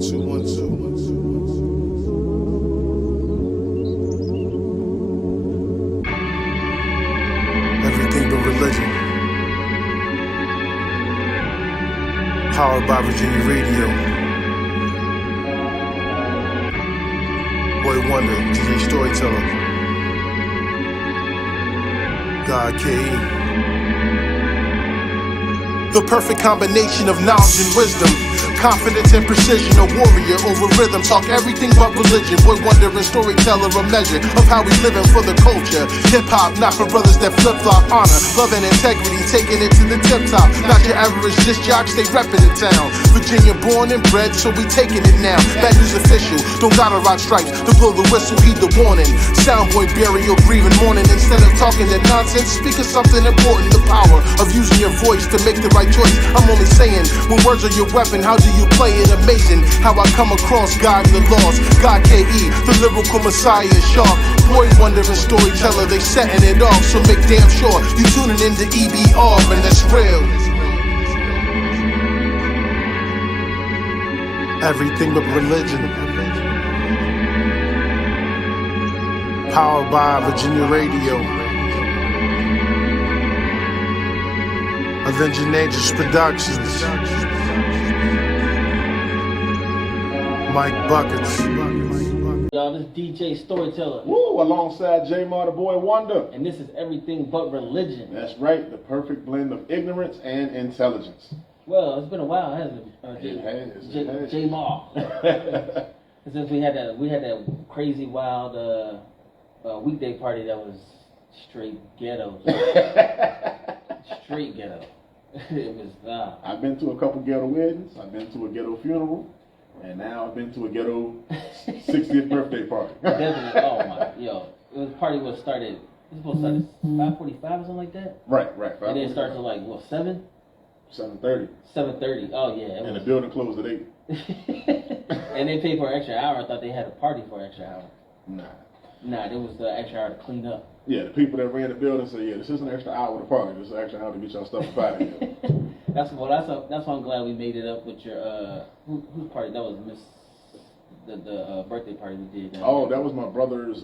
Everything but religion. Powered by Virginia Radio. Boy Wonder, DJ Storyteller. God K.E. The perfect combination of knowledge and wisdom. Confidence and precision, a warrior over rhythm. Talk everything but religion. Boy Wonder and Storyteller, a measure of how we living for the culture. Hip-hop, not for brothers that flip-flop. Honor, love and integrity, taking it to the tip-top. Not your average disc jock, stay reppin' the town. Virginia born and bred, so we taking it now. Bad news official, don't gotta rock stripes to blow the whistle, heed the warning. Soundboy burial, grieving mourning. Instead of talking that nonsense, speak of something important. The power of using your voice to make the right choice. I'm only saying, when words are your weapon, how do you play it? Amazing how I come across God and the laws. God K.E., the lyrical messiah is sharp. Boy Wonder and Storyteller, they setting it off. So make damn sure you tuning into EBR, and that's real. Everything but religion. Powered by Virginia Radio. Avenging Angels Productions. Mike Buckets. Y'all, this is DJ Storyteller. Woo, alongside J-Mar, the Boy Wonder. And this is Everything But Religion. That's right, the perfect blend of ignorance and intelligence. Well, it's been a while, hasn't it? It has. J-Mar. Since we had that crazy, wild weekday party that was straight ghetto. Straight ghetto. It was, I've been to a couple ghetto weddings. I've been to a ghetto funeral. And now I've been to a ghetto 60th birthday party. Definitely. Oh my, the party was started. It was supposed to start at 5:45 or something like that. Right. And then it started to like 7? 7:30. 7:30. Oh yeah. And the building closed at 8. And they paid for an extra hour. I thought they had a party for an extra hour. Nah, it was the extra hour to clean up. Yeah, the people that ran the building said, yeah, this is an extra hour to party. This is an extra hour to get y'all stuff out of here. That's why I'm glad we made it up with your whose party? That was the birthday party we did. Oh, that was my brother's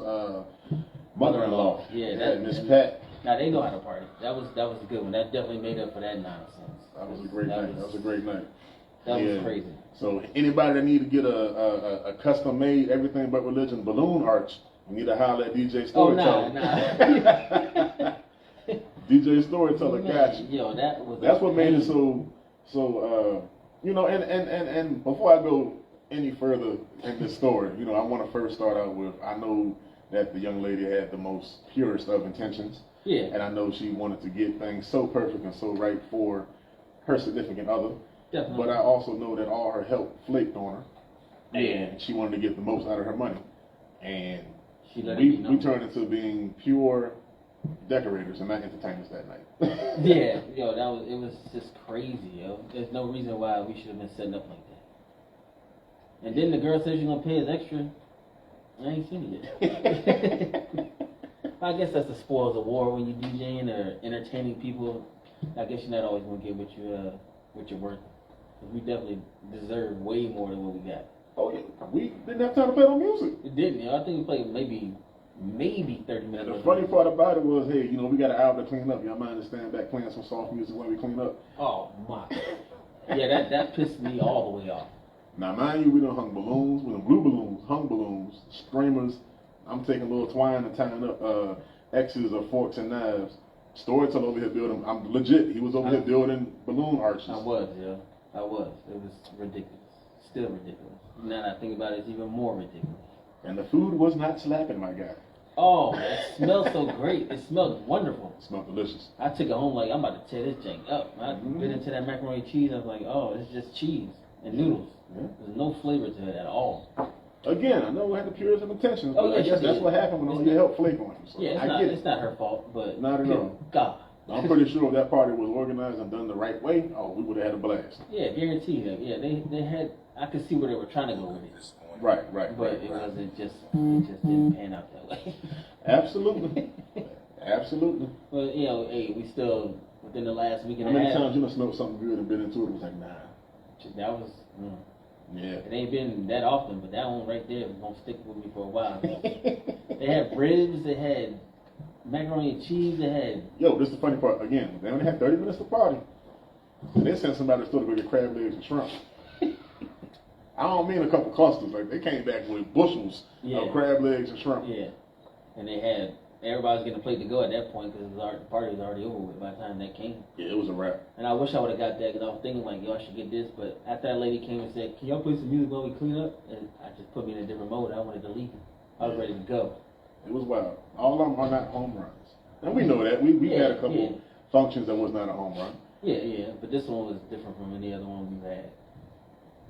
mother-in-law. Yeah, Miss Pat. Now they know how to party. That was a good one. That definitely made up for that nonsense. That was a great night. That was a great night. That was crazy. So anybody that need to get a custom made Everything But Religion balloon arch, you need to holler at DJ Storyteller. Nah. DJ Storyteller got you. Yo, that's what made it so and before I go any further in this story, I want to first start out with, I know that the young lady had the most purest of intentions. Yeah. And I know she wanted to get things so perfect and so right for her significant other. Definitely. But I also know that all her help flaked on her. Yeah. And she wanted to get the most out of her money. And we turned into being pure decorators and not entertainers that night. Yeah, it was just crazy, yo. There's no reason why we should have been setting up like that. And then the girl says she's gonna pay us extra. I ain't seen it yet. I guess that's the spoils of war when you're DJing or entertaining people. I guess you're not always gonna get what you're worth. We definitely deserve way more than what we got. Oh yeah, we didn't have time to play no music. It didn't. I think we played maybe 30 minutes. And the funny part about it was, hey, we got an hour to clean up. Y'all mind to stand back playing some soft music while we clean up? Oh my. Yeah, that pissed me all the way off. Now, mind you, we done hung balloons, we done blue balloons, hung balloons, streamers. I'm taking a little twine and tying up X's or forks and knives. Storyteller over here building. I'm legit. He was over here building balloon arches. I was. It was ridiculous. Still ridiculous. Now that I think about it, it's even more ridiculous. And the food was not slapping, my guy. Oh, it smelled so great. It smelled wonderful. It smelled delicious. I took it home like, I'm about to tear this jank up. I bit into that macaroni and cheese. I was like, oh, it's just cheese and noodles. Yeah. There's no flavor to it at all. Again, I know we had the purest of intentions, but I guess that's what happened when all your help flake on you. So yeah, it's not her fault, but not at all. God. I'm pretty sure if that party was organized and done the right way, we would have had a blast. Yeah, guaranteed. Yeah, they had. I could see where they were trying to go with it. Right. But it wasn't just. It just didn't pan out that way. Absolutely. Well, hey, we still within the last week and a half. How half. many times you smelled something good and been into it and was like, nah. That was. Yeah. It ain't been that often, but that one right there is gonna stick with me for a while. They had ribs, they had macaroni and cheese, they had. Yo, this is the funny part. Again, they only had 30 minutes to party. And they sent somebody to the store to go get crab legs and shrimp. I don't mean a couple clusters. Like, they came back with bushels of crab legs and shrimp. Yeah. And they had, everybody's getting a plate to go at that point because the party was already over with by the time that came. Yeah, it was a wrap. And I wish I would have got that because I was thinking like, yo, I should get this. But after that lady came and said, can y'all play some music while we clean up? And I just put me in a different mode. I wanted to leave. I was ready to go. It was wild. All of them are not home runs. And we know that. We had a couple functions that was not a home run. Yeah. But this one was different from any other one we've had.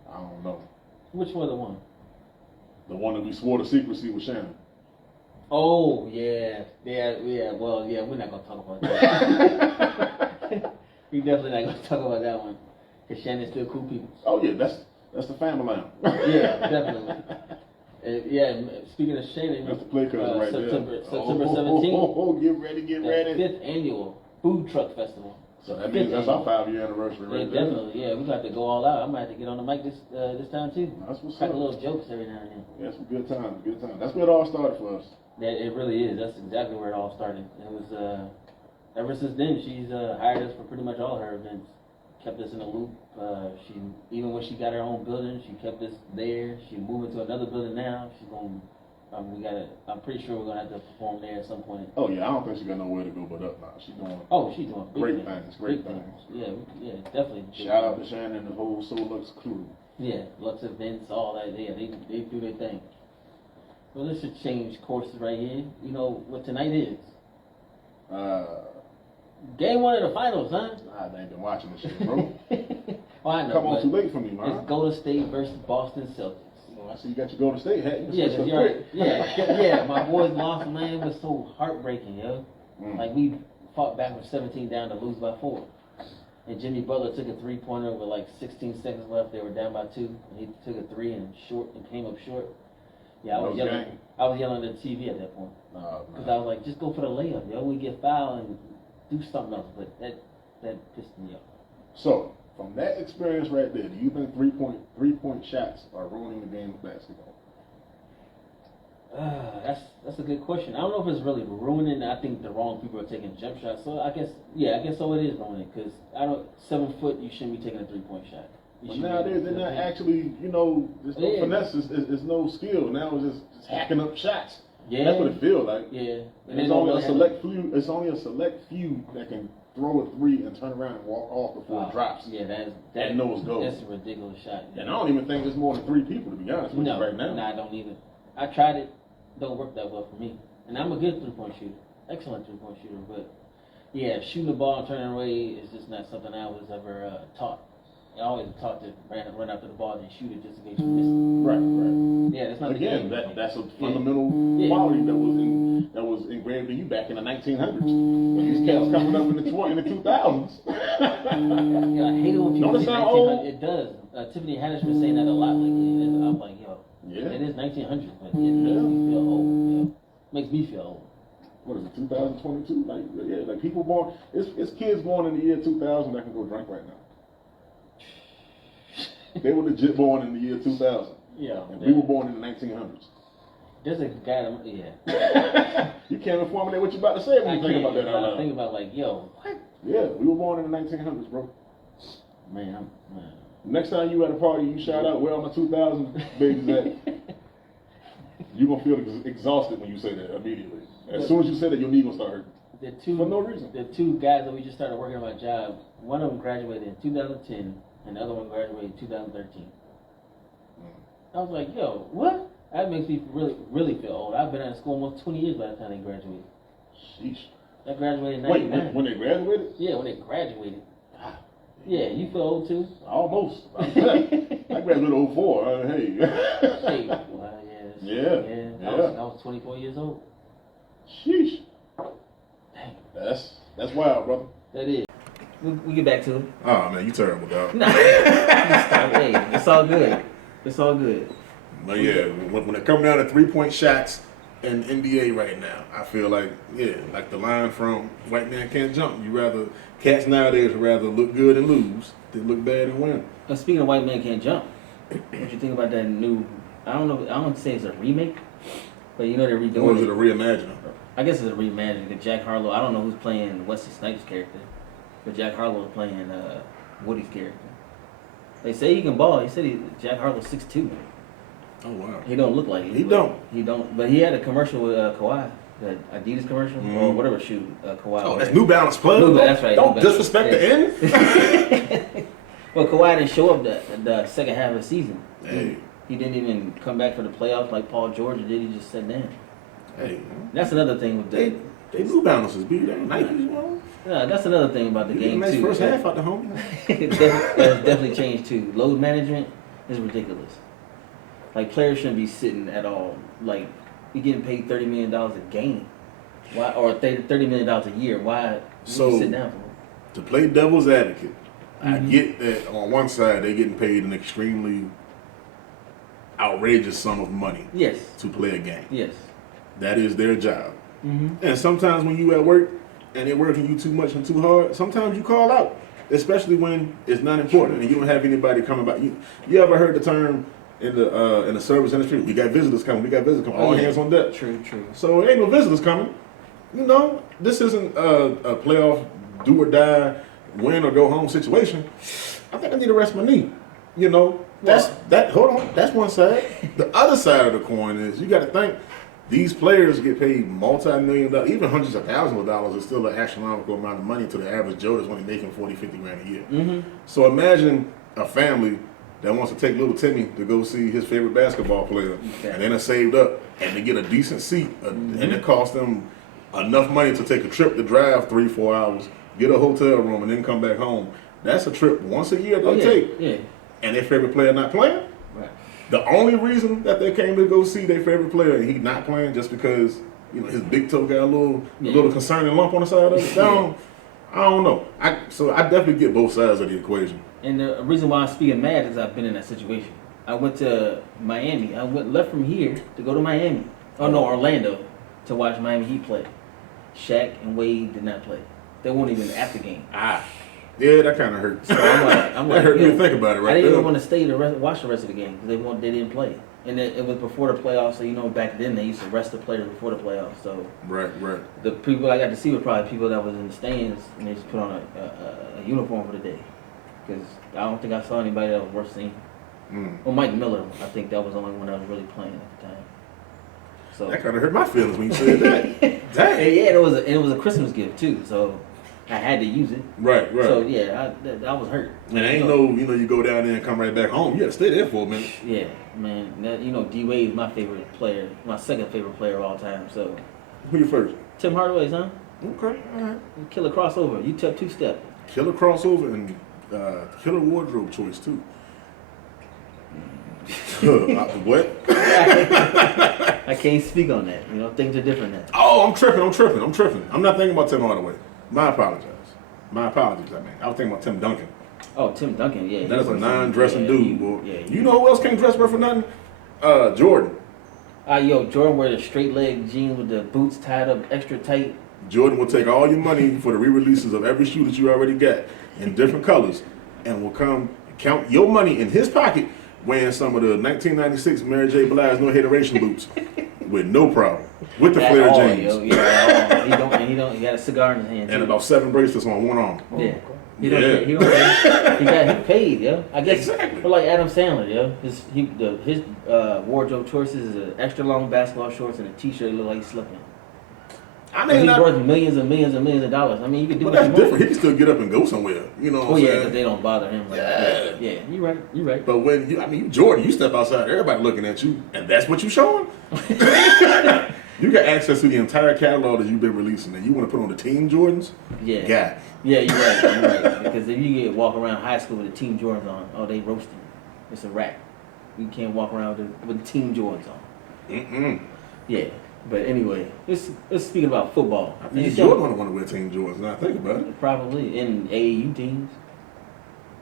I don't know. Which was the one? The one that we swore to secrecy with Shannon. Oh, yeah. Well, yeah, we're not going to talk about that. We definitely not going to talk about that one. Because Shannon's still cool people. Oh, yeah, that's the family lamb. Yeah, definitely. Speaking of Shannon, that's the play cousin right September there. 17th. Oh, get ready. 5th annual food truck festival. So that means that's our 5-year anniversary right there. Definitely, yeah. We're going to have to go all out. I might have to get on the mic this time, too. That's what's Crack up. a little jokes every now and then. Yeah, some good times. That's where it all started for us. It really is. That's exactly where it all started. It was, ever since then, she's hired us for pretty much all her events. Kept us in the loop. Even when she got her own building, she kept us there. She moved into another building now. She's going. I'm pretty sure we're gonna have to perform there at some point. Oh yeah, I don't think she got nowhere to go but up now. She's doing. Oh, she's doing great things. Great things. Yeah, definitely. Shout out to Shannon and the whole Solux crew. Yeah, Lux events, all that. Yeah, they do their thing. Well, this should change courses right here. You know what tonight is? Game 1 of the finals, huh? I ain't been watching this shit, bro. Well, I know. Come on, too late for me, man. It's Golden State versus Boston Celtics. Well, I see you got your Golden State hat. Yeah. My boys lost, man. It was so heartbreaking, yo. Like, we fought back from 17 down to lose by 4. And Jimmy Butler took a 3-pointer with like 16 seconds left. They were down by 2. And he took a 3 and came up short. Yeah, I was yelling at the TV at that point. Because I was like, just go for the layup, yo. We get fouled and do something else. But that pissed me off. So, from that experience right there, do you think three-point shots are ruining the game of basketball? That's a good question. I don't know if it's really ruining. I think the wrong people are taking jump shots. So I guess so. It is ruining because 7 foot, you shouldn't be taking a 3-point shot. But nowadays they're not actually, there's no finesse. There's no skill. Now it's just hacking up shots. Yeah, that's what it feels like. Yeah, and it's only a select few. It's only a select few that can throw a 3 and turn around and walk off before it drops. Yeah, that knows goes. That's a ridiculous shot. Yeah. And I don't even think there's more than 3 people, to be honest with you right now. No, I don't either. I tried it. Don't work that well for me. And I'm a good 3-point shooter. Excellent 3-point shooter. But, yeah, shooting the ball and turning away is just not something I was ever taught. I always taught to run after the ball and shoot it just in case you miss it. Right. Yeah, that's not again. That's a fundamental quality that was engraved in you back in the 1900s. When these cats coming up in the 2000s. Yeah, I hate it when people say 1900. It does. Tiffany Haddish been saying that a lot lately. And I'm like, yo, it is 1900, but it makes me feel old. Makes me feel old. What is it, 2022? Like people born. It's kids born in the year 2000 that can go drink right now. They were legit born in the year 2000. Yeah. And we were born in the 1900s. There's a guy that, You can't even formulate what you're about to say when you think about that out loud. I think about like, yo, what? Yeah, we were born in the 1900s, bro. Man. Next time you at a party, you shout out, where are my 2000 babies at? You're going to feel exhausted when you say that immediately. As soon as you say that, your knee going to start hurting. For no reason. The 2 guys that we just started working on my job, one of them graduated in 2010. And the other one graduated in 2013. I was like, yo, what? That makes me really feel old. I've been out of school almost 20 years by the time they graduated. Sheesh. I graduated in 99. Wait, when they graduated? Yeah, when they graduated. Yeah, you feel old too? Almost. I graduated in 04. Hey. Hey, well, yeah. I was 24 years old. Sheesh. Dang. That's wild, brother. That is. We get back to it. Oh man, you terrible, dog. Nah. Hey, it's all good. It's all good. But yeah, when it comes down to 3-point shots in NBA right now, I feel like like the line from "White Man Can't Jump." Cats nowadays would rather look good and lose than look bad and win. Speaking of White Man Can't Jump, What you think about that new? I don't know. I don't say it's a remake, but you know they're redoing Or is it a reimagining? I guess it's a reimagining. Because Jack Harlow. I don't know who's playing Wesley Snipes' character, but Jack Harlow is playing Woody's character. They say he can ball. He said Jack Harlow's 6'2". Oh wow. He don't look like it. He don't. He don't. But he had a commercial with Kawhi, the Adidas commercial or whatever shoe Kawhi. Oh, that's New Balance plug. That's right. Don't disrespect the end. Well, Kawhi didn't show up the second half of the season. Hey. He didn't even come back for the playoffs like Paul George did. He just sat down. Hey. That's another thing with the. They New Balances, B. They Nikes, bro. Yeah, that's another thing about the game nice too. First half out the home. That's definitely changed too. Load management is ridiculous. Like players shouldn't be sitting at all. Like you're getting paid $30 million a game, why? Or $30 million a year? Why? So sit down for? To play devil's advocate, I get that on one side they're getting paid an extremely outrageous sum of money. Yes. To play a game. Yes. That is their job. Mm-hmm. And sometimes when you at work and they're working you too much and too hard, sometimes you call out, especially when it's not important and you don't have anybody coming by. You ever heard the term in the service industry? We got visitors coming. We got visitors coming. All hands on deck. True. So it ain't no visitors coming. You know, this isn't a playoff do or die, win or go home situation. I think I need to rest my knee. You know, hold on. That's one side. The other side of the coin is you got to think. These players get paid multi-million dollars, even hundreds of thousands of dollars is still an astronomical amount of money to the average Joe that's only making 40, 50 grand a year. Mm-hmm. So imagine a family that wants to take little Timmy to go see his favorite basketball player, and then they're saved up, and they get a decent seat, and it costs them enough money to take a trip to drive 3-4 hours, get a hotel room, and then come back home. That's a trip once a year they take. Yeah. And their favorite player not playing? Right. The only reason that they came to go see their favorite player and he not playing just because his big toe got a little concerning lump on the side of it. I don't know. So I definitely get both sides of the equation. And the reason why I'm speaking mad is I've been in that situation. I went to Miami. I left from here to go to Miami. Orlando to watch Miami Heat play. Shaq and Wade did not play. They weren't even at the game. Yeah, that kind of hurts. So I'm like, that hurt me to think about it, right? I didn't even want to stay to watch the rest of the game because they didn't play, and it was before the playoffs. So back then they used to rest the players before the playoffs. So right. The people I got to see were probably people that was in the stands and they just put on a uniform for the day, because I don't think I saw anybody that was worth seeing. Well, Mike Miller, I think that was the only one that was really playing at the time. So that kind of hurt my feelings when you said that. Dang. And yeah, it was a Christmas gift too. So. I had to use it. Right. So yeah, I was hurt. And ain't you go down there and come right back home. You gotta stay there for a minute. Yeah, man. D Wade is my favorite player, my second favorite player of all time. So who you first? Tim Hardaway, huh? Okay, all right. Killer crossover. You took 2-step. Killer crossover and killer wardrobe choice too. What? I can't speak on that. Things are different now. Oh, I'm tripping. I'm not thinking about Tim Hardaway. My apologies. I was thinking about Tim Duncan. Oh, Tim Duncan, yeah. That is a non-dressing dude, boy. Yeah, you know who else can't dress for nothing? Jordan. Jordan wear the straight leg jeans with the boots tied up extra tight. Jordan will take all your money for the re-releases of every shoe that you already got in different colors and will come count your money in his pocket wearing some of the 1996 Mary J. Blige No Hateration boots with no problem. With the flare jeans. He got a cigar in his hand. And about 7 bracelets on one arm. Yeah. He got paid, yo. I guess exactly. Like Adam Sandler, yo. His wardrobe choices is an extra long basketball shorts and a t-shirt look like he's slipping. He's worth millions and millions and millions of dollars. I mean, you could do. But that's different. He can still get up and go somewhere. You know. What I'm saying? Because they don't bother him. Yeah. You're right. But when you Jordan, you step outside, everybody looking at you, and that's what you showing. You got access to the entire catalog that you've been releasing, and you want to put on the Team Jordans? Yeah. God. Yeah, you're right. Because if you walk around high school with the Team Jordans on, they roasting you. It's a wrap. You can't walk around with the Team Jordans on. Yeah. But anyway, let's speaking about football. You're going to want to wear Team Jordans. Now think about it. Probably in AAU teams,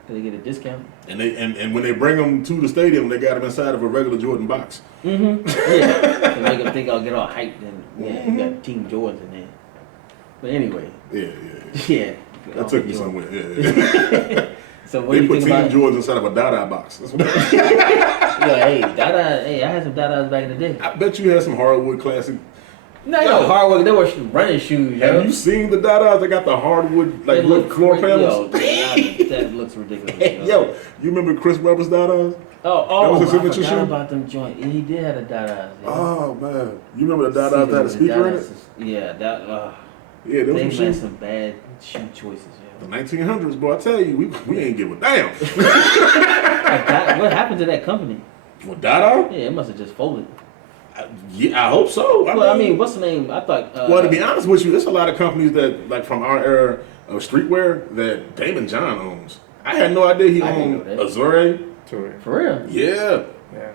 because they get a discount. And when they bring them to the stadium, they got them inside of a regular Jordan box. Yeah, to make them think I'll get all hyped and you got Team Jordans in there. But anyway. Yeah. That took me somewhere. Yeah. So what do They you put think Team about? Jordans inside of a Dada box. That's what Hey, Dada. Hey, I had some Dadas back in the day. I bet you had some hardwood classic. No, yo, hard work. They were running shoes, yo. Have you seen the Dadas? They got the hardwood like They little floor panels. Yo, that looks ridiculous. Yo, you remember Chris Webber's Dadas? Oh, that was his I signature forgot shoe? about them joint. He did have a Dadas. Yeah. Oh man, you remember the Dadas that had a speaker in it? Yeah, that. Yeah, those They were made shoes. some bad shoe choices. The 1900s, boy. I tell you, we ain't give a damn. What happened to that company? Well, Dada? Yeah, it must have just folded. Yeah, I hope so. I mean, what's the name? I thought. Well, to be honest with you, there's a lot of companies that, like from our era of streetwear, that Damon John owns. I had no idea he owned Azure. For real? Yeah.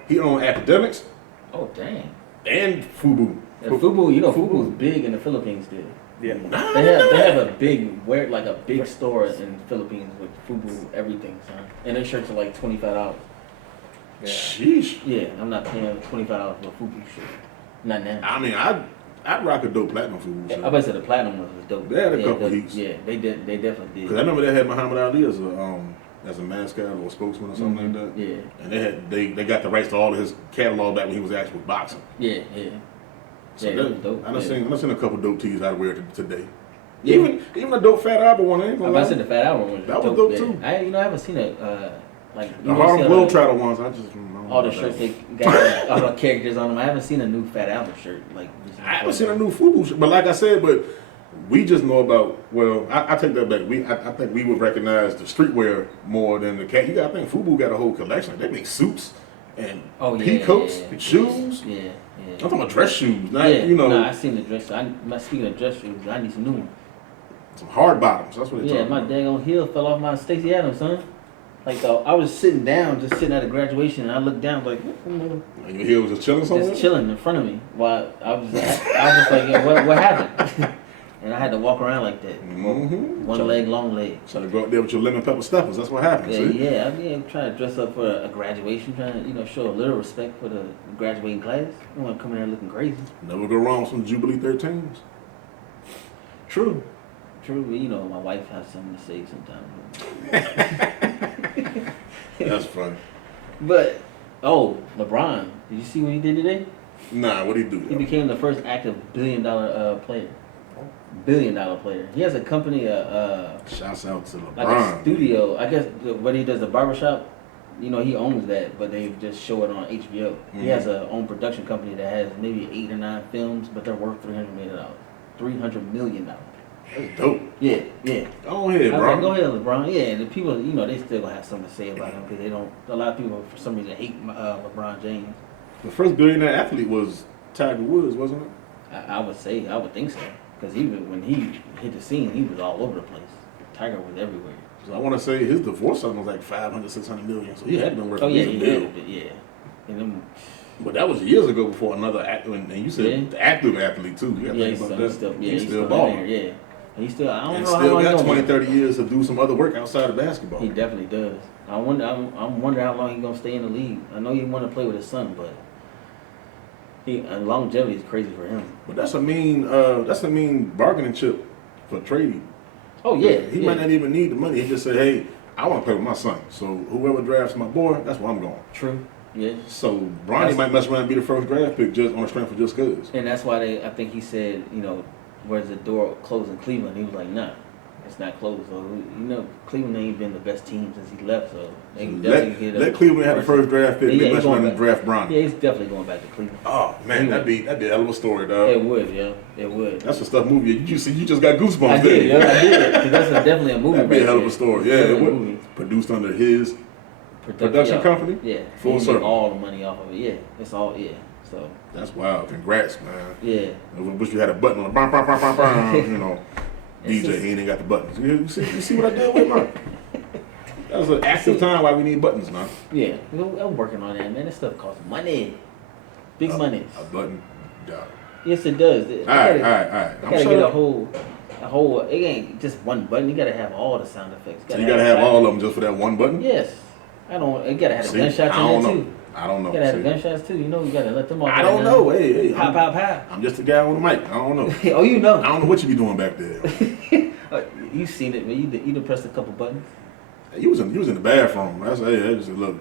He owned Academics Oh, dang. and Fubu. Yeah, Fubu, you know, Fubu's big in the Philippines still. Yeah. They have a big store in the Philippines with Fubu everything, son. And their shirts are like $25. Yeah. Sheesh. Yeah, I'm not paying $25 for a Fubu shirt. Not now. I mean, I'd rock a dope platinum Fubu shirt. I bet you the platinum one was dope. They had a couple heats. Yeah, they definitely did. Because I remember they had Muhammad Ali as a mascot or a spokesman or something like that. Yeah. And they got the rights to all of his catalog back when he was actually boxing. Yeah. So Yeah, that was dope. I done seen a couple dope tees I'd wear today. Yeah. Even a dope Fat Albert one. I ain't I gonna lie. said the Fat Albert one was That was dope dope, too. I haven't seen it. The Harlem Globetrotter ones. I just don't know all the about shirts that. they got all the characters on them. I haven't seen a new Fat Albert shirt recently. I haven't seen a new Fubu shirt, but like I said, we just know about. Well, I take that back. I think we would recognize the streetwear more than the cat. I think Fubu got a whole collection. They make suits and peacoats, shoes. Yeah. I'm talking about dress shoes. Not, I seen the dress. Speaking of dress shoes, I need some new ones. some hard bottoms. That's what they're Yeah, talking my about. daggone heel fell off my Stacey Adams, son. Like I was sitting at a graduation, and I looked down like, And your heel was just chilling somewhere. just chilling in front of me. While I was just like, yo, what happened? And I had to walk around like that. Mm-hmm. One leg, long leg. Trying to go out there with your lemon pepper stuffers. That's what happens. See? Yeah. I'm trying to dress up for a graduation, trying to show a little respect for the graduating class. I don't want to come in there looking crazy. Never go wrong with some Jubilee 13s. True, but my wife has something to say sometimes. That's funny. But LeBron, did you see what he did today? Nah, what'd he do? He became the first active billion-dollar player. Billion-dollar player. He has a company, Shouts out to LeBron. like a studio. I guess what he does, the barbershop. He owns that, but they just show it on HBO. Mm-hmm. He has a own production company that has maybe 8 or 9 films, but they're worth $300 million. $300 million. That's dope. Yeah. Go ahead, I was bro. like, go ahead, LeBron. Yeah, and the people, they still gonna have something to say about him because they don't. A lot of people, for some reason, hate LeBron James. The first billionaire athlete was Tiger Woods, wasn't it? I would think so, because when he hit the scene, he was all over the place. Tiger was everywhere. So I want to say his divorce sum was like 500, 600 million. So he had been worth Oh yeah, a bill. yeah. And them, But that was years ago before another actor, and you said the active athlete too. You got to he's think about still, that. yeah, He's still in balling. there, yeah. And he still, I don't And know how still long got he's 20, gonna. 30 years to do some other work outside of basketball. He definitely does. I'm wondering how long he's gonna stay in the league. I know he want to play with his son, but longevity is crazy for him. But that's a mean bargaining chip for trading. Oh yeah, He might not even need the money. He just say, hey, I want to play with my son. So whoever drafts my boy, that's where I'm going. True. Yeah. So Bronny might mess around and be the first draft pick just on the strength of just cause. And that's why I think he said, where's the door closed in Cleveland? He was like, nah, it's not closed. So, Cleveland ain't been the best team since he left. So they can definitely let Cleveland have the first draft pick. They mess around and draft Bronny. Yeah, he's definitely going back to Cleveland. Oh man, that'd be a hell of a story, dog. It would, yeah, it would. That's a stuff movie. You just got goosebumps. I did. 'Cause that's definitely a movie. That'd be a hell of there. a story. Yeah, it would. Produced under his production company. Yeah, Full he make circle. all the money off of it. Yeah, it's all So That's wild. Congrats, man. yeah. I wish you had a button on the bam, bam, bam, bam, bam, DJ, he ain't got the buttons. You see what I did with man? That was an active time why we need buttons now. Yeah, I'm working on that, man. This stuff costs money. Big money. A button. Got it. Yes, it does. All right. You I'm gotta sure get a whole. It ain't just one button. You gotta have all the sound effects. so you gotta have all of them just for that one button? Yes. You gotta have the See, gunshots I in don't there know. too. I don't know. You gotta have See. the gunshots too. You gotta let them off. I don't know. Hey, Pop, pop, pop. I'm just a guy on the mic. I don't know. Oh, you know. I don't know what you be doing back there. You seen it, man. You done pressed a couple buttons. He was in the bathroom. I said, hey, I just said, look.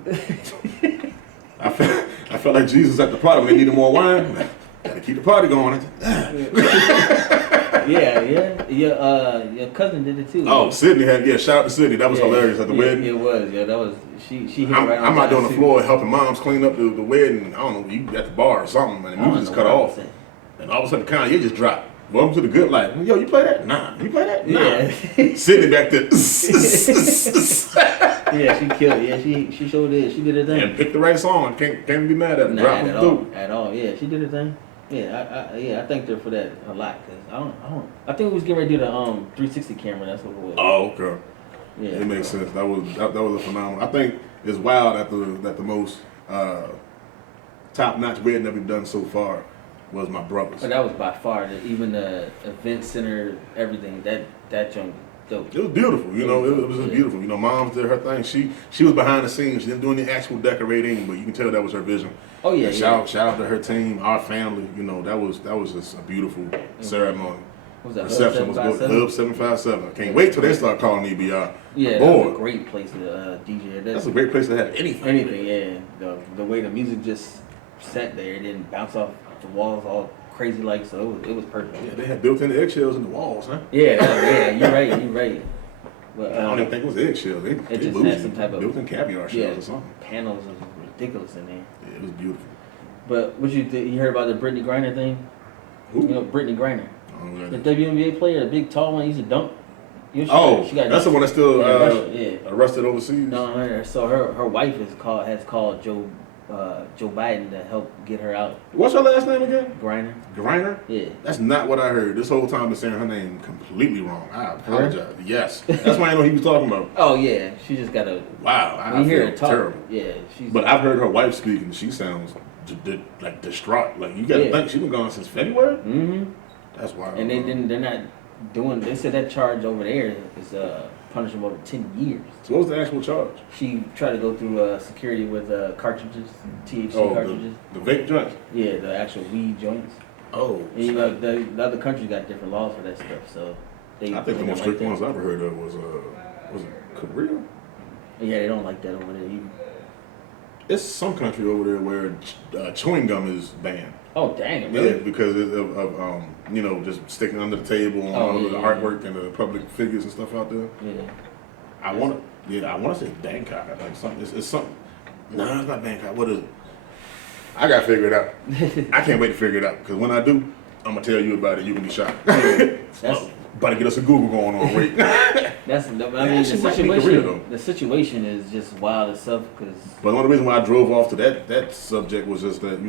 I felt like Jesus at the party when they needed more wine. Gotta keep the party going. Your cousin did it too. Oh, man. Sydney shout out to Sydney. That was hilarious at the wedding. It was, that was, she hit I'm, right on I'm out there on the too. floor helping moms clean up the wedding. I don't know, you at the bar or something, and the music just cut off. And all of a sudden, Kanye just dropped. Welcome to the good life. Yo, you play that? Nah. You play that? Nah. Yeah. Sydney back there. Yeah, she killed it. Yeah, she sure did. She did her thing. And picked the right song. Can't be mad at it. Nah, at all. Yeah, she did her thing. Yeah, I thanked her for that a lot. Cause I think we was getting ready to do the 360 camera. That's what it was. Oh, okay. Yeah, It makes sense. That was a phenomenal. I think it's wild that the most top notch wedding that we've done so far was my brother's. But that was by far even the event center, everything. That junk dope. It was beautiful, you know. It was just beautiful. You know, Mom's did her thing. She was behind the scenes. She didn't do any actual decorating, but you can tell that was her vision. Oh yeah. And shout out to her team, our family. You know, that was just a beautiful ceremony. What was that? Reception was good. Hub 757. I can't wait till they start calling EBR. Yeah, that's a great place to DJ. That's a great place to have anything. Anything, yeah. The way the music just sat there, it didn't bounce off the walls all crazy like, so it was perfect. Yeah, they had built-in eggshells in the walls, huh? Yeah, you're right. But, I don't even think it was eggshells. They just bougie. had some type of built-in caviar shells or something. Panels was ridiculous in there. Yeah, it was beautiful. But what you heard about the Brittany Griner thing? Who? You know Brittany Griner, Oh, the WNBA player, the big tall one. He used to dunk. She got that's the one that's still arrested overseas. No, so her wife has called Joe Biden to help get her out. What's her last name again? Griner. Yeah. That's not what I heard. This whole time I've been saying her name completely wrong. I apologize. Yes. That's why I know he was talking about. Oh yeah, she just got a. Wow. I hear feel her talk. terrible. Yeah, But I've heard her wife speak and she sounds like distraught. Like you got to think she's been gone since February. Mm-hmm. That's wild. And they're not doing. They said that charge over there is punishable over 10 years. So what was the actual charge? She tried to go through security with cartridges, THC cartridges. The vape joints? Yeah, the actual weed joints. Oh. And, you know, the other countries got different laws for that stuff, so I think the most strict ones I've ever heard of was it Korea? Yeah, they don't like that over there either. It's some country over there where chewing gum is banned. Oh dang! Really? Yeah, because of just sticking under the table and all the artwork and the public figures and stuff out there. Yeah. I want to say Bangkok. Like something. It's something. No, it's not Bangkok. What is it? I gotta figure it out. I can't wait to figure it out because when I do, I'm gonna tell you about it. You can be shocked. About to get us a Google going on. Wait. The situation is just wild itself. But the only reason why I drove off to that subject was just that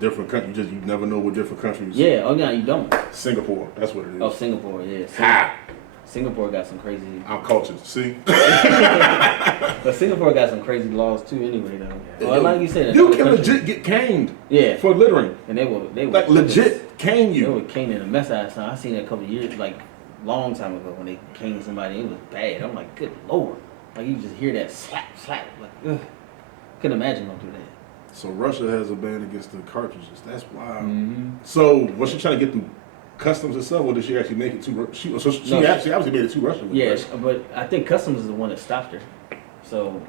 different countries. You never know what different countries. Yeah. Oh no, you don't. Singapore. That's what it is. Oh, Singapore. Yeah. Singapore got some crazy. I'm cultured. See. But Singapore got some crazy laws too. Anyway, though. Well, like you said, you can legit get caned. Yeah. For littering. And they were like legit cane you. They were caning the mess out of something. I seen it a couple of years, like long time ago, when they caned somebody. It was bad. I'm like, good lord. Like you just hear that slap. Like, ugh. Couldn't imagine them do that. So Russia has a ban against the cartridges. That's wild. Mm-hmm. So was she trying to get through customs herself, or did she actually make it to? She obviously made it to Russia. Yes, but I think customs is the one that stopped her. So,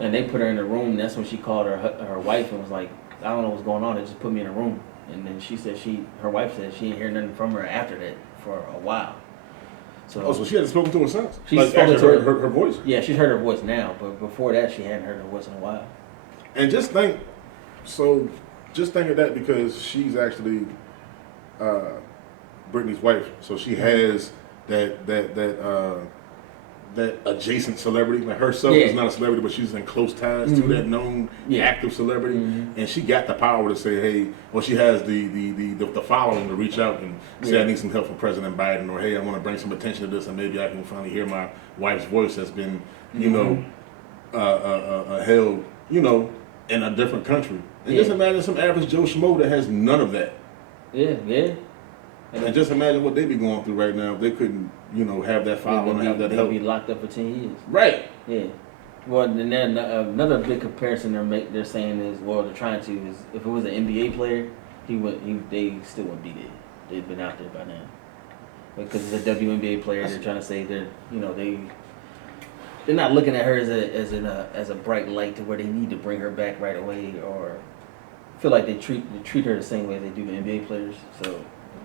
and they put her in a room. And that's when she called her wife and was like, I don't know what's going on. They just put me in a room. And then she said her wife said she didn't hear nothing from her after that for a while. So she hadn't spoken to her since. She's spoken to her voice. Yeah, she's heard her voice now, but before that she hadn't heard her voice in a while. And just think of that because she's actually Brittany's wife, so she has that adjacent celebrity. Like herself is not a celebrity, but she's in close ties to that known active celebrity, and she got the power to say, hey, well, she has the following to reach out and say, I need some help from President Biden, or hey, I want to bring some attention to this, and maybe I can finally hear my wife's voice that's been, held, in a different country. And just imagine some average Joe Schmo that has none of that. Yeah. And just imagine what they'd be going through right now if they couldn't, have that following and have that help. They'd be locked up for 10 years. Right. Yeah. Well, and then another big comparison they're saying is, they're trying to is, if it was an NBA player, they still wouldn't be there. They've been out there by now. Because it's a WNBA player, they're trying to say they they're not looking at her as a bright light to where they need to bring her back right away, or feel like they treat her the same way as they do the NBA players. So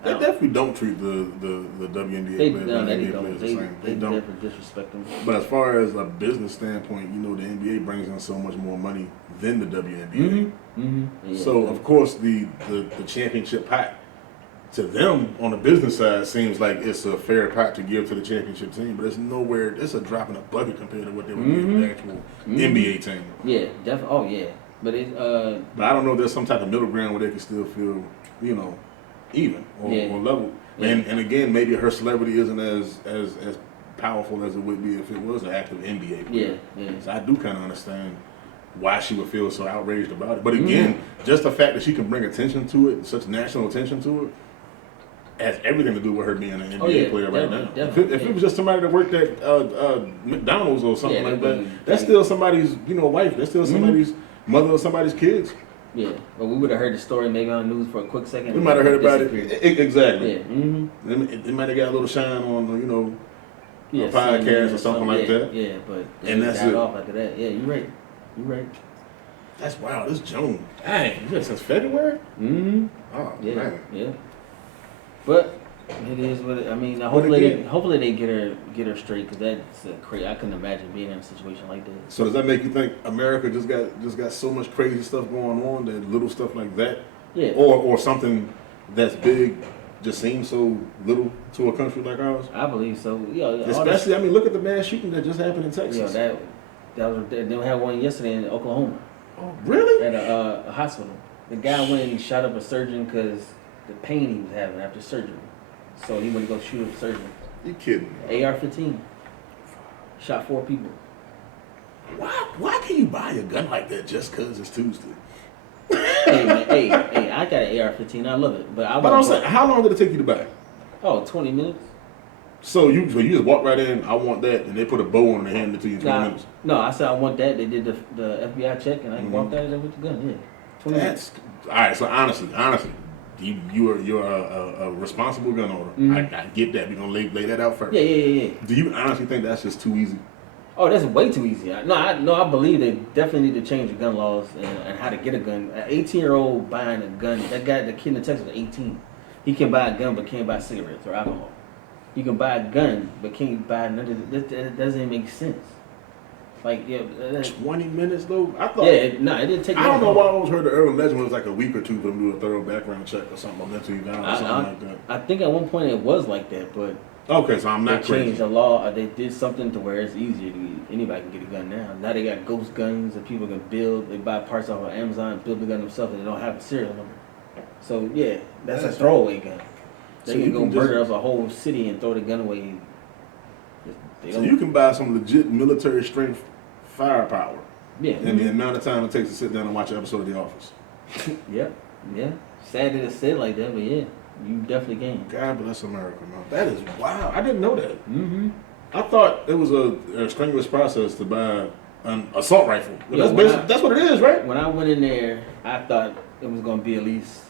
they definitely don't treat the WNBA players no, the they NBA don't. players the same. They don't. never disrespect them. But as far as a business standpoint, you know, the NBA brings in so much more money than the WNBA. Mm-hmm. Mm-hmm. Yeah, So of course the championship pot to them on the business side seems like it's a fair pot to give to the championship team, but it's nowhere. It's a drop in a bucket compared to what they would give the actual NBA team. Yeah, definitely. Oh yeah, but it. But I don't know if there's some type of middle ground where they can still feel, you know, even or level. Yeah. And again, maybe her celebrity isn't as powerful as it would be if it was an active NBA player. Yeah. So I do kind of understand why she would feel so outraged about it. But again, just the fact that she can bring attention to it, such national attention to it, has everything to do with her being an NBA player right now. If it was just somebody that worked at McDonald's or something like that, that's still somebody's, you know, wife. That's still somebody's mother or somebody's kids. Yeah, but we would have heard the story maybe on the news for a quick second. We might have heard about it. Exactly. Yeah. It might have got a little shine on, you know, a podcast or something like that. Yeah, but and that's it. Off after that. Yeah, you're right. That's wild. It's June. Dang, since February? Mm-hmm. Oh, yeah, man. Yeah. But it is what it, I mean. Hopefully they get her straight, because that's crazy. I couldn't imagine being in a situation like that. So does that make you think America just got so much crazy stuff going on that little stuff like that, or something that's big just seems so little to a country like ours? I believe so. Yeah, especially I mean, look at the mass shooting that just happened in Texas. Yeah, that was they had one yesterday in Oklahoma. Oh, really? At a hospital. The guy went and shot up a surgeon because the pain he was having after surgery. So he went to go shoot up a surgeon. You kidding me? AR-15. Shot 4 people. Why can you buy a gun like that just because it's Tuesday? Hey, man, hey, I got an AR-15. I love it. But I'm saying, how long did it take you to buy? Oh, 20 minutes. So you just walk right in, I want that, and they put a bow on it and hand it to you in 20 minutes? No, I said I want that. They did the FBI check, and I walked out of there with the gun. Yeah. 20 minutes. All right, so honestly, you're a responsible gun owner. I get that. We're gonna lay that out first. Yeah. Do you honestly think that's just too easy? Oh, that's way too easy. I believe they definitely need to change the gun laws and how to get a gun. An 18-year-old buying a gun, the kid in Texas was 18. He can buy a gun but can't buy cigarettes or alcohol. You can buy a gun but can't buy nothing. That doesn't make sense. Like, 20 minutes though? I thought. Yeah, it didn't take. I don't know why I always heard the urban legend was like a week or two for them to do a thorough background check or something, or mental eval or something like that. I think at one point it was like that, but okay, so I'm not they crazy. changed the law. They did something to where it's easier anybody can get a gun now. Now they got ghost guns that people can build. They buy parts off of Amazon, build the gun themselves, and they don't have a serial number. So yeah, that's a throwaway gun. They can go murder up a whole city and throw the gun away. So you can buy some legit military strength firepower. Yeah. And the amount of time it takes to sit down and watch an episode of The Office. Yeah. Sad that it's said like that, but yeah, you definitely can. God bless America, man. That is wow. I didn't know that. Mm-hmm. I thought it was a strenuous process to buy an assault rifle. Yeah, that's what it is, right? When I went in there, I thought it was going to be at least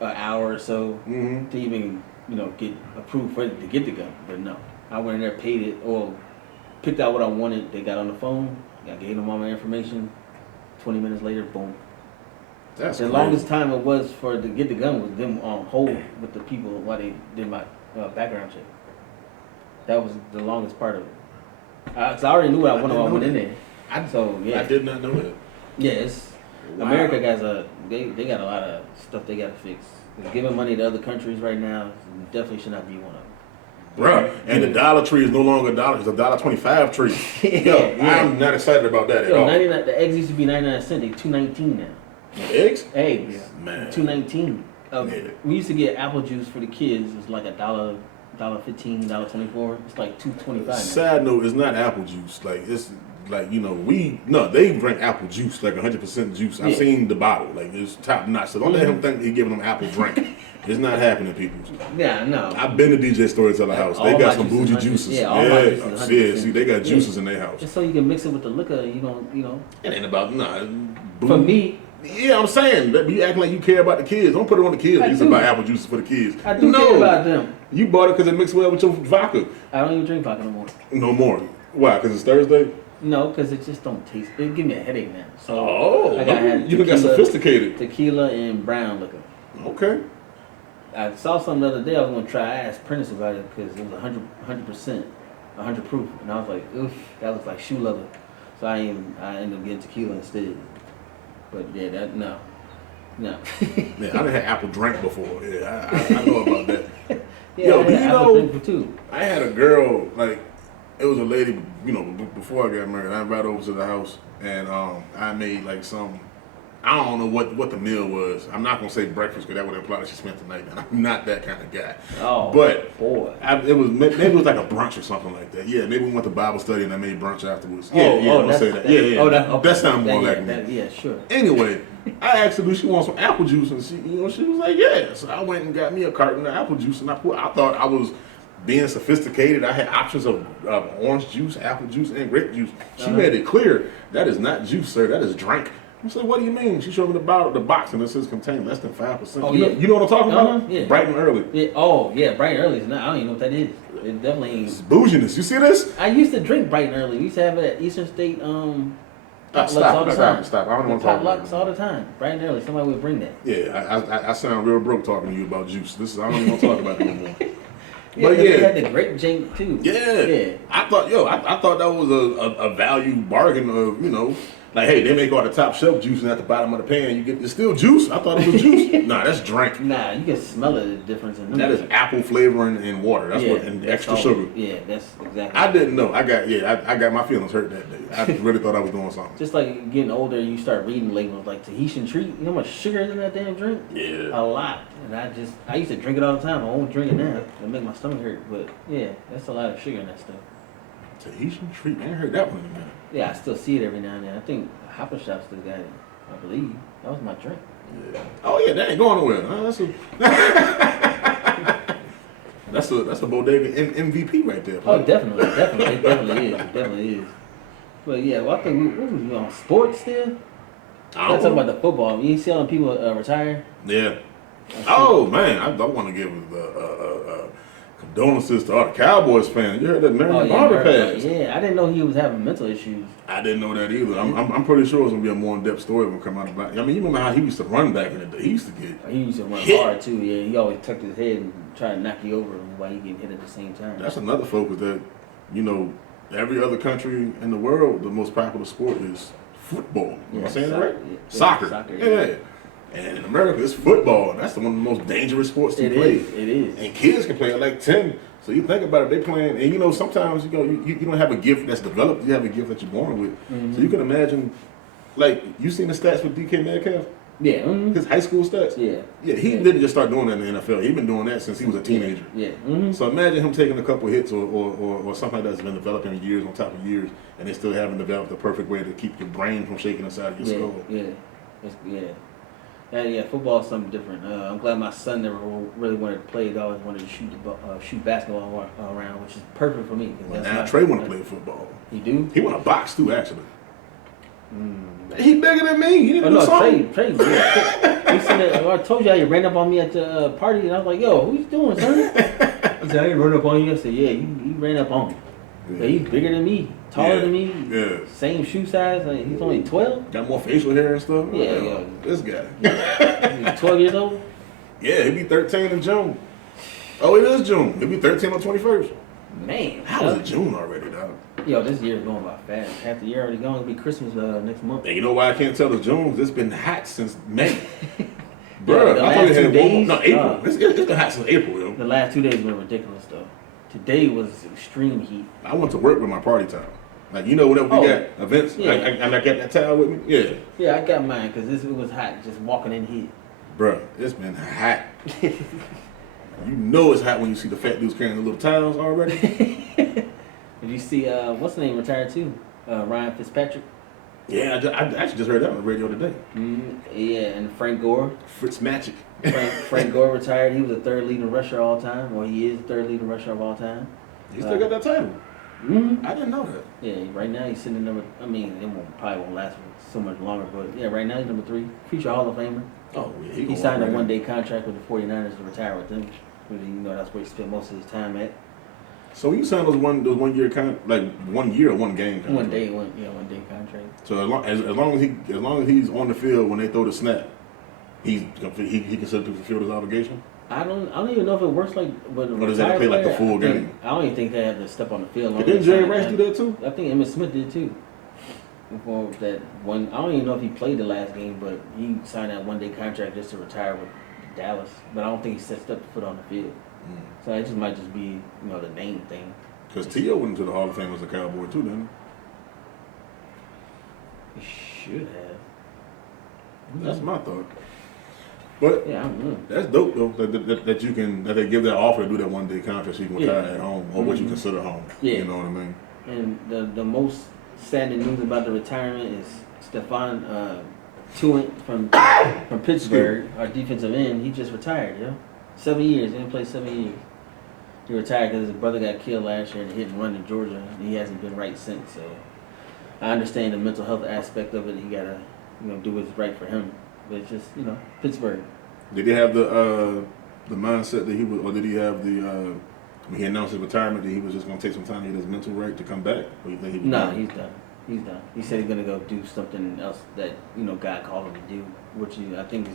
an hour or so to even, get approved for it to get the gun. But no, I went in there, paid it, or picked out what I wanted. They got on the phone. I gave them all my information. 20 minutes later, boom. That's the crazy. Longest time it was to get the gun was them on hold with the people while they did my background check. That was the longest part of it. Cause I already knew what I wanted when I went in there. I did not know that. Yes. Wow. America they got a lot of stuff they got to fix. They're giving money to other countries right now. Definitely should not be one of them. Bruh, and the Dollar Tree is no longer a dollar; it's a $1.25 tree. I'm not excited about that at all. 99. The eggs used to be 99 cents. They $2.19 now. Eggs? Eggs. Man. $2.19. We used to get apple juice for the kids. It was like $1.15, $1.24. It's like $2.25 now. Side note, it's not apple juice. Like it's like they drink apple juice, like 100% juice. I've seen the bottle, like it's top notch. So don't let him think he's giving them apple drink. It's not happening, people. Yeah, no. I've been to DJ Storyteller house. They got some bougie juices. Yeah, see, they got juices in their house. Just so you can mix it with the liquor, It ain't about For me. Yeah, I'm saying, you acting like you care about the kids. Don't put it on the kids. You buy apple juices for the kids. I do care about them. You bought it because it mixed well with your vodka. I don't even drink vodka no more. No more. Why? Because it's Thursday? No, because it just don't taste. It give me a headache now. So Oh, I had you got sophisticated. Tequila and brown liquor. Okay. I saw something the other day. I was gonna try. I asked Prentice about it because it was 100%, 100 proof, and I was like, oof, that looks like shoe leather. So I ended up getting tequila instead. But yeah, no. Yeah, I done had apple drink before. Yeah, I know about that. Yeah, Yo, do you know? Too. I had a girl, like, it was a lady, you know, before I got married. I invited her over to the house, and I made like some. I don't know what the meal was. I'm not gonna say breakfast because that would imply that she spent the night. And I'm not that kind of guy. Oh, but boy, maybe it was like a brunch or something like that. Yeah, maybe we went to Bible study and I made brunch afterwards. Yeah, I'll say that. Yeah. That sounds more like me. Yeah, sure. Anyway, I asked her, do she want some apple juice, and she was like, yeah. So I went and got me a carton of apple juice, and I thought I was being sophisticated. I had options of orange juice, apple juice, and grape juice. She made it clear that is not juice, sir. That is drink. I said, what do you mean? She showed me the box, and it says contain less than 5%. Oh, You know what I'm talking about? Yeah. Bright and early. Yeah. Oh, yeah, bright and early is not. I don't even know what that is. It definitely ain't. It's bouginess. You see this? I used to drink bright and early. We used to have it at Eastern State. Stop. All the time. Stop. I don't want to talk talk about about all the time. Bright and early. Somebody would bring that. Yeah, I sound real broke talking to you about juice. I don't even want to talk about it no more. Yeah, but they had the grape jank too. Yeah. I thought that was a value bargain of, you know, like, hey, they make all the top shelf juice and at the bottom of the pan it's still juice. I thought it was juice. Nah, that's drink. Nah, you can smell the difference in them. That is apple flavoring and water. And extra sugar. Yeah, that's exactly. I didn't know. I got my feelings hurt that day. I really thought I was doing something. Just like getting older, you start reading labels like Tahitian treat. You know how much sugar is in that damn drink? Yeah. A lot. And I used to drink it all the time. I won't drink it now. It'll make my stomach hurt. But yeah, that's a lot of sugar in that stuff. Tahitian treat? I ain't heard that one in a minute. Yeah, I still see it every now and then. I think Hopper Shop still got it. I believe. That was my drink. Yeah. Oh yeah, that ain't going nowhere. That's a bodega MVP right there. Oh, definitely. It definitely is. But yeah, well, I think what was we on sports still? I'm talking about the football. You see all the people retire? Yeah. Oh man, I don't want to give condolences to all the Cowboys fans. You heard that Marion Barber passed? Yeah, I didn't know he was having mental issues. I didn't know that either. I'm pretty sure it's gonna be a more in-depth story when we come out about. I mean, you remember how he used to run back in the day? He used to run hit hard too. Yeah, he always tucked his head and tried to knock you over while you getting hit at the same time. That's another focus that, you know, every other country in the world, the most popular sport is football. Am I saying that right? Yeah. Soccer. Yeah. And in America, it's football. And that's one of the most dangerous sports to play. It is. And kids can play at like 10. So you think about it, they playing, and you know, sometimes you don't have a gift that's developed. You have a gift that you're born with. Mm-hmm. So you can imagine, like, you seen the stats with DK Metcalf? Yeah. Mm-hmm. His high school stats? Yeah, he didn't just start doing that in the NFL. He's been doing that since he was a teenager. Yeah. Mm-hmm. So imagine him taking a couple hits or something that's been developing years on top of years, and they still haven't developed the perfect way to keep your brain from shaking inside of your skull. Yeah, football is something different. I'm glad my son never really wanted to play. He always wanted to shoot basketball around, which is perfect for me. Well, now Trey want to play football. He do? He want to box too, actually. He bigger than me. He didn't do something. Trey. I told you how you ran up on me at the party, and I was like, "Yo, what you doing, son?" He said, "I didn't run up on you." I said, "Yeah, you ran up on me." Yeah, he's bigger than me, taller than me. Yeah. Same shoe size. Like, he's only 12. Got more facial hair and stuff. Yeah. This guy. He's 12 years old. Yeah, he'll be 13 in June. Oh, it is June. He'll be 13 on 21st. Man, how is it June already, dog? Yo, this year's going by fast. Half the year already gone. It'll be Christmas next month. And you know why I can't tell it's June? It's been hot since May. Bro, I thought it had 2 days. No, April. It's been hot since April, yo. The last 2 days were ridiculous, though. Today was extreme heat. I went to work with my party towel. Like, you know, whenever we got events, and I got that towel with me. Yeah. Yeah, I got mine because it was hot just walking in here. Bruh, it's been hot. You know it's hot when you see the fat dudes carrying the little towels already. Did you see, what's the name retired too? Ryan Fitzpatrick? Yeah, I actually just heard that on the radio today. Yeah, and Frank Gore. Fritz Magic. Frank Gore retired. He was the third leading rusher of all time, or he is the third leading rusher of all time. He still got that title. Mm-hmm. I didn't know that. Yeah, right now he's sitting in number. I mean, probably won't last so much longer, but yeah, right now he's number 3, future Hall of Famer. Oh yeah, he signed a 1-day contract with the 49ers to retire with them. You know that's where he spent most of his time at. So you signed those 1 year like 1 year or 1 game contract? 1 day, 1 day contract. So as long as he's on the field when they throw the snap, he can still fulfill his obligation. I don't even know if it works like. But or does that play like the full game? I don't even think they have to step on the field. Didn't Jerry Rice do that too? I think Emmitt Smith did too. Before that one, I don't even know if he played the last game, but he signed that 1 day contract just to retire with Dallas. But I don't think he stepped foot on the field. So it just might just be the name thing. Because T.O. went into the Hall of Fame as a Cowboy too, didn't He should have. That's my thought. But yeah, I don't know. That's dope though that they give that offer to do that 1 day contract so you can retire at home or what you consider home. Yeah. You know what I mean? And the most saddening news about the retirement is Stephon Tuitt from Pittsburgh, our defensive end. He just retired. 7 years. He didn't play 7 years. He retired because his brother got killed last year in a hit and run in Georgia, and he hasn't been right since. So I understand the mental health aspect of it. He gotta do what's right for him. But it's just Pittsburgh. Did he have the mindset that he was, or did he have the when he announced his retirement that he was just gonna take some time to get his mental right to come back? Or you think he was done? He's done. He's done. He said he's gonna go do something else that God called him to do, which I think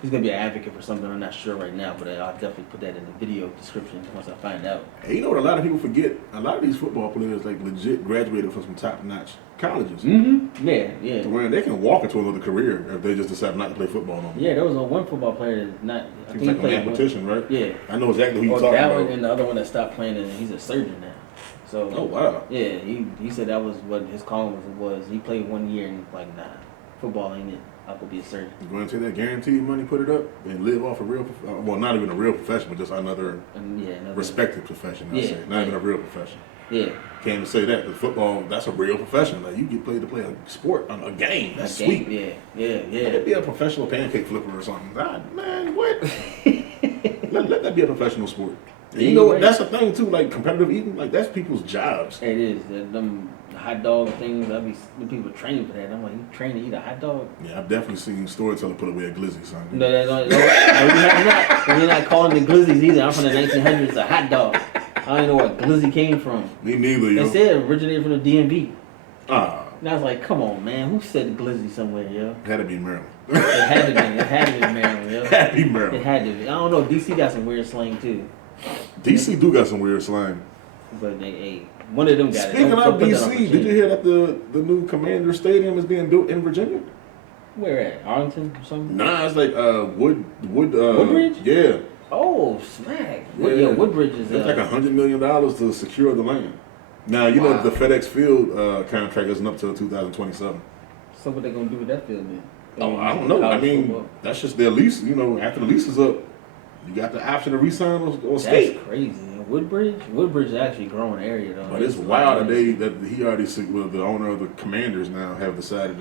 he's gonna be an advocate for something. I'm not sure right now, but I'll definitely put that in the video description once I find out. Hey, you know what a lot of people forget? A lot of these football players like legit graduated from some top-notch colleges. Mm-hmm. Yeah. To where they can walk into another career if they just decide not to play football no more. Yeah, there was one football player that's not. I think he like played competition, right? Yeah. I know exactly who you're talking that about. one and the other one that stopped playing, and he's a surgeon now. So. Oh wow. Yeah, he said that was what his calling was. He played 1 year and nah, football ain't it. I could be a surgeon. You're going to take that guaranteed money, put it up, and live off a real, well, not even a real profession, but just another respected profession, I'd say. Not even a real profession. Yeah. Can't even say that. Because football, that's a real profession. Like, you get paid to play a sport, a game. That's sweet. Yeah. Let it be a professional pancake flipper or something. God, man, what? let that be a professional sport. And you know what? That's the thing, too. Like, competitive eating, like, that's people's jobs. It is. Them hot dog things, the people training for that. I'm like, you train to eat a hot dog? Yeah, I've definitely seen Storyteller put away a glizzy, son. No, we're not calling the glizzies either. I'm from the 1900s, a hot dog. I don't even know where glizzy came from. Me neither, yo. They said it originated from the DMV. Ah. And I was like, come on, man. Who said glizzy somewhere, yo? It had to be Maryland. It had to be Maryland, yo. It had to be Maryland. It had to be. I don't know. DC got some weird slang, too. DC do got some weird slang. But one of them got Speaking of DC, did you hear that the new Commander Stadium is being built in Virginia? Where at? Arlington or something? Nah, it's like Woodbridge? Yeah. Oh, smack. Yeah, Woodbridge is it's like $100 million to secure the land. Now you know the FedEx Field contract isn't up till 2027. So what they gonna do with that field then? Oh, I don't know. I mean, that's just their lease. After the lease is up, you got the option to re-sign or skate. That's crazy. Woodbridge is actually a growing area though. But it's wild that he already, the owner of the Commanders now have decided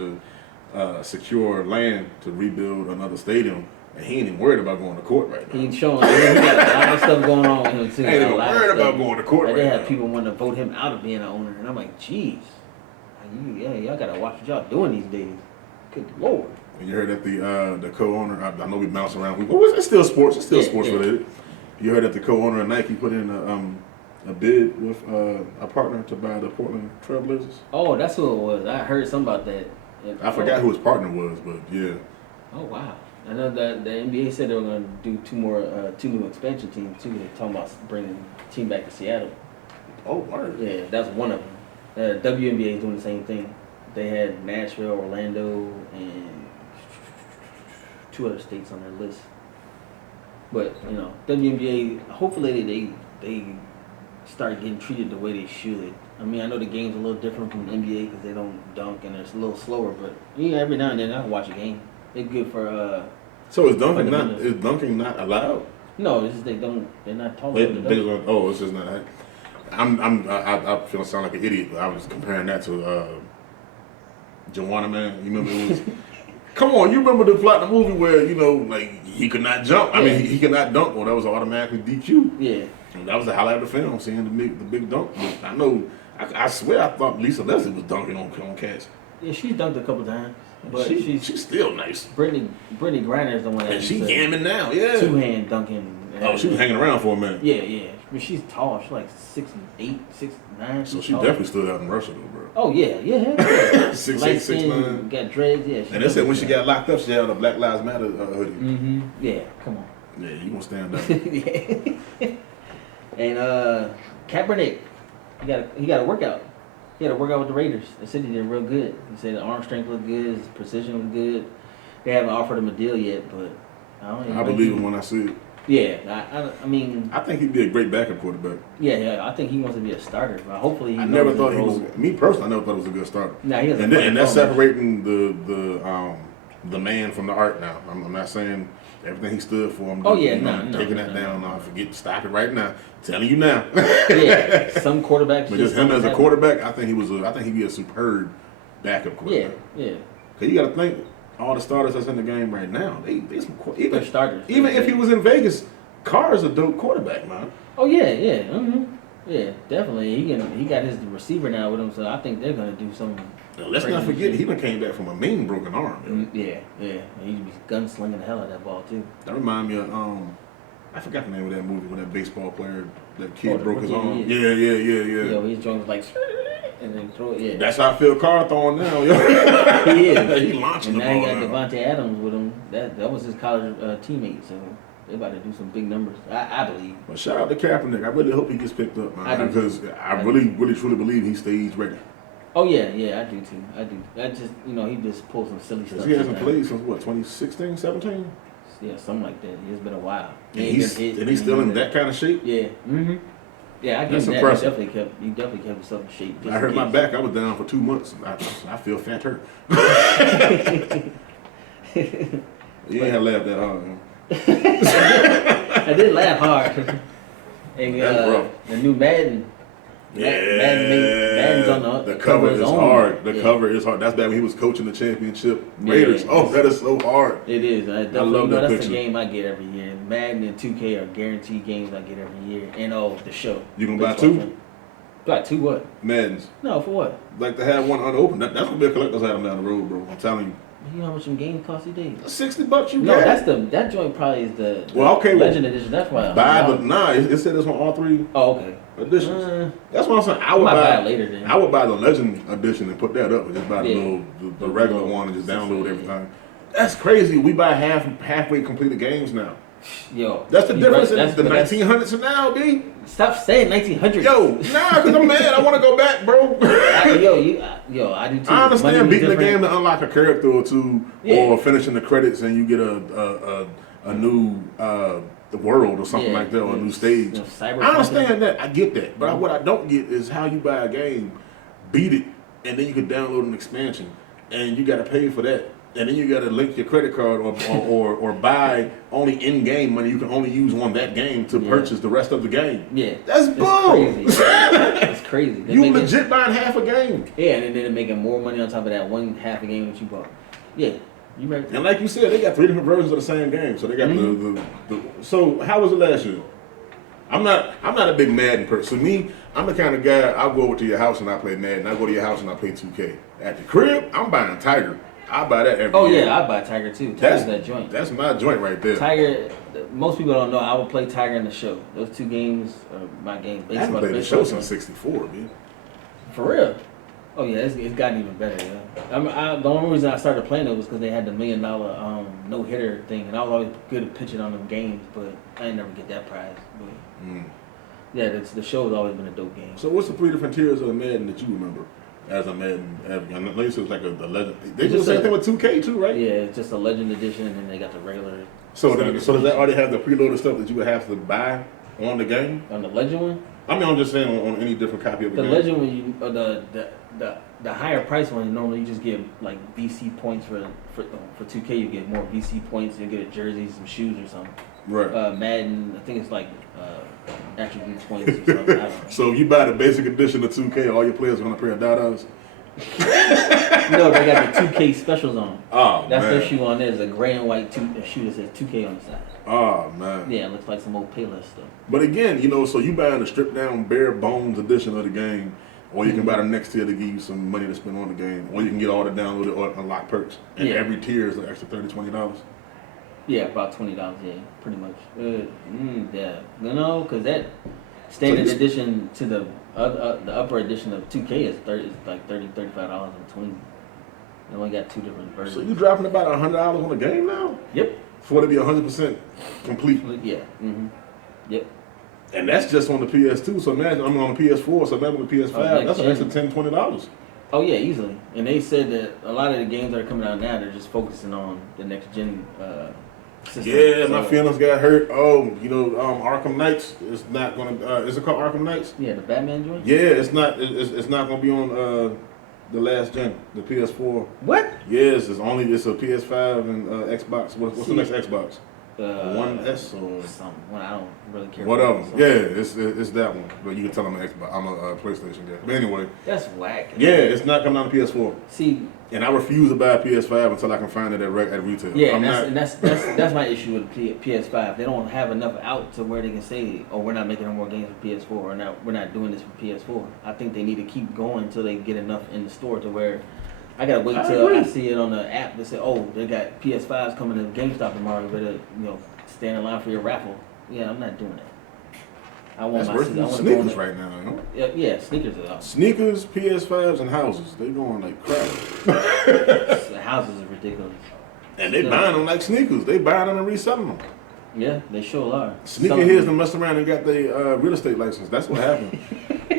to secure land to rebuild another stadium. And he ain't even worried about going to court right now. He's showing he got a lot of stuff going on with him too. He ain't even worried about going to court right now. They have people wanting to vote him out of being an owner, and I'm like, jeez, y'all gotta watch what y'all doing these days. Good Lord. And you heard that the co-owner, I know we bounce around. It's still sports. It's still sports related. You heard that the co-owner of Nike put in a bid with a partner to buy the Portland Trail Blazers. Oh, that's who it was. I heard something about that. I forgot who his partner was, but yeah. Oh wow. I know that the NBA said they were going to do two new expansion teams too. They're talking about bringing the team back to Seattle. Oh, word. Yeah, that's one of them. WNBA is doing the same thing. They had Nashville, Orlando, and 2 other states on their list. But WNBA, hopefully they start getting treated the way they should. I mean, I know the game's a little different from the NBA because they don't dunk and it's a little slower. But every now and then I can watch a game. It's good for. So is dunking not allowed? No, it's just they're not tall enough to dunk. It's just not. I feel sound like an idiot. But I was comparing that to Joanna Man. You remember it was. Come on, you remember the movie where like he could not jump. I mean, he could not dunk. Well, that was automatically DQ. Yeah. And that was the highlight of the film, seeing the big dunk. I know. I swear, I thought Lisa Leslie was dunking on cats. Yeah, she's dunked a couple times. But she's still nice. Brittany Griner is the one that and she yamming now, yeah. 2-hand dunking Oh, she was hanging around for a minute. Yeah, yeah. I mean, she's tall. She's like 6'8", 6'9". So she tall. definitely stood out in Russia, though, bro. Oh yeah. 6'8", Light 6'9". got dreads. Yeah. And they said when she got locked up, she had a Black Lives Matter hoodie. Mm-hmm. Yeah. Come on. Yeah, you gonna stand up. Yeah. And Kaepernick, he got a workout. He had a workout with the Raiders. They said he did real good. He said the arm strength looked good, his precision was good. They haven't offered him a deal yet, but I believe him when I see it. Yeah, I mean, I think he'd be a great backup quarterback. Yeah, I think he wants to be a starter. But hopefully, I never thought he was. Me personally, I never thought he was a good starter. Nah, he and that's separating the man from the art. Now, I'm not saying everything he stood for. I'm taking that down. No, forget. Stop it right now. Telling you now. Yeah, some quarterbacks. But just him as a quarterback, I think he'd be a superb backup quarterback. Yeah. Cause you got to think. All the starters that's in the game right now, they're starters. Even if he was in Vegas, Carr's a dope quarterback, man. Oh yeah. Yeah, definitely. He got his receiver now with him, so I think they're gonna do something. Now, let's not forget he done came back from a mean broken arm. Yeah. He be gunslinging the hell out of that ball too. That remind me of I forgot the name of that movie when that baseball player, that kid broke his arm. Yeah. Yo, his joint was like. And then throw it, yeah. That's how I feel Carr throwing now, yo. He is. He launching and the now ball. He got now. Devontae Adams with him. That was his college teammate, so they're about to do some big numbers. I believe. But shout out to Kaepernick. I really hope he gets picked up, man. Because I really truly believe he stays ready. Oh yeah, I do too. I do. I just he just pulled some silly stuff. He hasn't played since what, 2016, 17? Yeah, something like that. It's been a while. And he's still in that kind of shape? Yeah. Mm-hmm. Yeah, I guess that's impressive. He definitely kept himself in shape. I hurt my back. I was down for 2 months. I feel fat hurt. You ain't had to laugh that hard, huh? I did laugh hard. And the new Madden. Madden's on the cover is hard. The cover is hard. That's back when he was coaching the championship Raiders. Oh, that is so hard. It is. I love that that's picture. the game I get every year. Madden and 2K are guaranteed games I get every year. And the show. You gonna buy two? Buy two what? Maddens. No, for what? Like to have one unopened. That's gonna be a collector's item down the road, bro. I'm telling you. You know how much some games cost these days? $60 you No, got. that joint probably is the Legend edition. That's why. It said it's on all three. Oh, okay. Editions. That's what I'm saying. I would buy it later then. I would buy the Legend edition and put that up, and just buy the regular one and just download everything. That's crazy. We buy halfway completed games now. Yo, that's the difference in the 1900s and now, B. Stop saying 1900s. Yo, because I'm mad. I want to go back, bro. I do too. I understand beating the game to unlock a character or two, or finishing the credits and you get a new the world or something like that, or a new stage. I understand that. I get that. But what I don't get is how you buy a game, beat it, and then you can download an expansion, and you got to pay for that. And then you got to link your credit card or buy only in-game money. You can only use on that game to purchase the rest of the game. Yeah. That's bull. That's crazy. You legit buying half a game. Yeah, and then they're making more money on top of that one half a game that you bought. Yeah. You right. And like you said, they got 3 different versions of the same game. So they got the So how was it last year? I'm not a big Madden person. So me, I'm the kind of guy, I'll go over to your house and I play Madden. I go to your house and I play 2K. At the crib, I'm buying Tiger. I buy that every year. Yeah, I buy Tiger too. Tiger's that joint. That's my joint right there. Tiger, most people don't know, I would play Tiger in the show. Those two games are my game. I haven't played the show since 64, man. For real? Oh yeah, it's gotten even better, yeah. The only reason I started playing it was because they had the $1 million no-hitter thing, and I was always good at pitching on them games, but I didn't never get that prize. But yeah, the show has always been a dope game. So what's the 3 different tiers of the Madden that you remember? As a Madden, I know you said it was like a legend. They do the same thing with 2K too, right? Yeah, it's just a Legend edition, and then they got the regular. So does that already have the preloaded stuff that you would have to buy on the game? On the Legend one? I mean, I'm just saying on any different copy of the game. The Legend one, the higher price one, normally you just get like VC points for 2K. You get more VC points. You get a jersey, some shoes, or something. Right. Madden, I think it's like attribute points or something. I don't know. So if you buy the basic edition of 2K, all your players are gonna pair of Dadas? No, they got the 2K specials on. Oh, that's man. their shoe on there. It's a gray and white shoe that says 2K on the side. Oh man. Yeah, it looks like some old Payless stuff. But again, so you buying the stripped down bare bones edition of the game, or you can buy the next tier to give you some money to spend on the game, or you can get all the downloaded or unlocked perks. And every tier is an extra $30, $20. Yeah, about $20. Yeah, pretty much. Yeah, because that standard edition to the upper edition of 2K is like $35 in between. They only got 2 different versions. So you dropping about $100 on the game now? Yep. For it to be 100% complete. Yeah. Yep. And that's just on the PS2. So imagine I'm on the PS4. So imagine on the PS5. That's an extra $10, $20. Oh yeah, easily. And they said that a lot of the games that are coming out now, they're just focusing on the next gen system. Yeah, so, my feelings got hurt. Oh, Arkham Knights is not gonna. Is it called Arkham Knights? Yeah, the Batman joint. Yeah, it's not. It's not gonna be on the last gen, the PS4. What? Yes, it's a PS5 and Xbox. What's the next Xbox? One S or something. Well, I don't really care. Whatever. Yeah, it's that one. But you can tell I'm an Xbox. I'm a PlayStation guy. But anyway. That's whack. Yeah, it's not coming out on PS4. See. And I refuse to buy a PS5 until I can find it at retail. Yeah, that's my issue with the PS5. They don't have enough out to where they can say, "Oh, we're not making no more games for PS4, or we're not doing this for PS4." I think they need to keep going until they get enough in the store to where I gotta wait till I see it on the app. They say, "Oh, they got PS5s coming to GameStop tomorrow. You better stand in line for your raffle." Yeah, I'm not doing that. I want that's worse than sneakers right now, Yeah, sneakers are awesome. Sneakers, PS5s, and houses. They going like crap. The houses are ridiculous. And they buying them like sneakers. They buying them and reselling them. Yeah, they sure are. Sneakerheads done messed around and got their real estate license. That's what happened.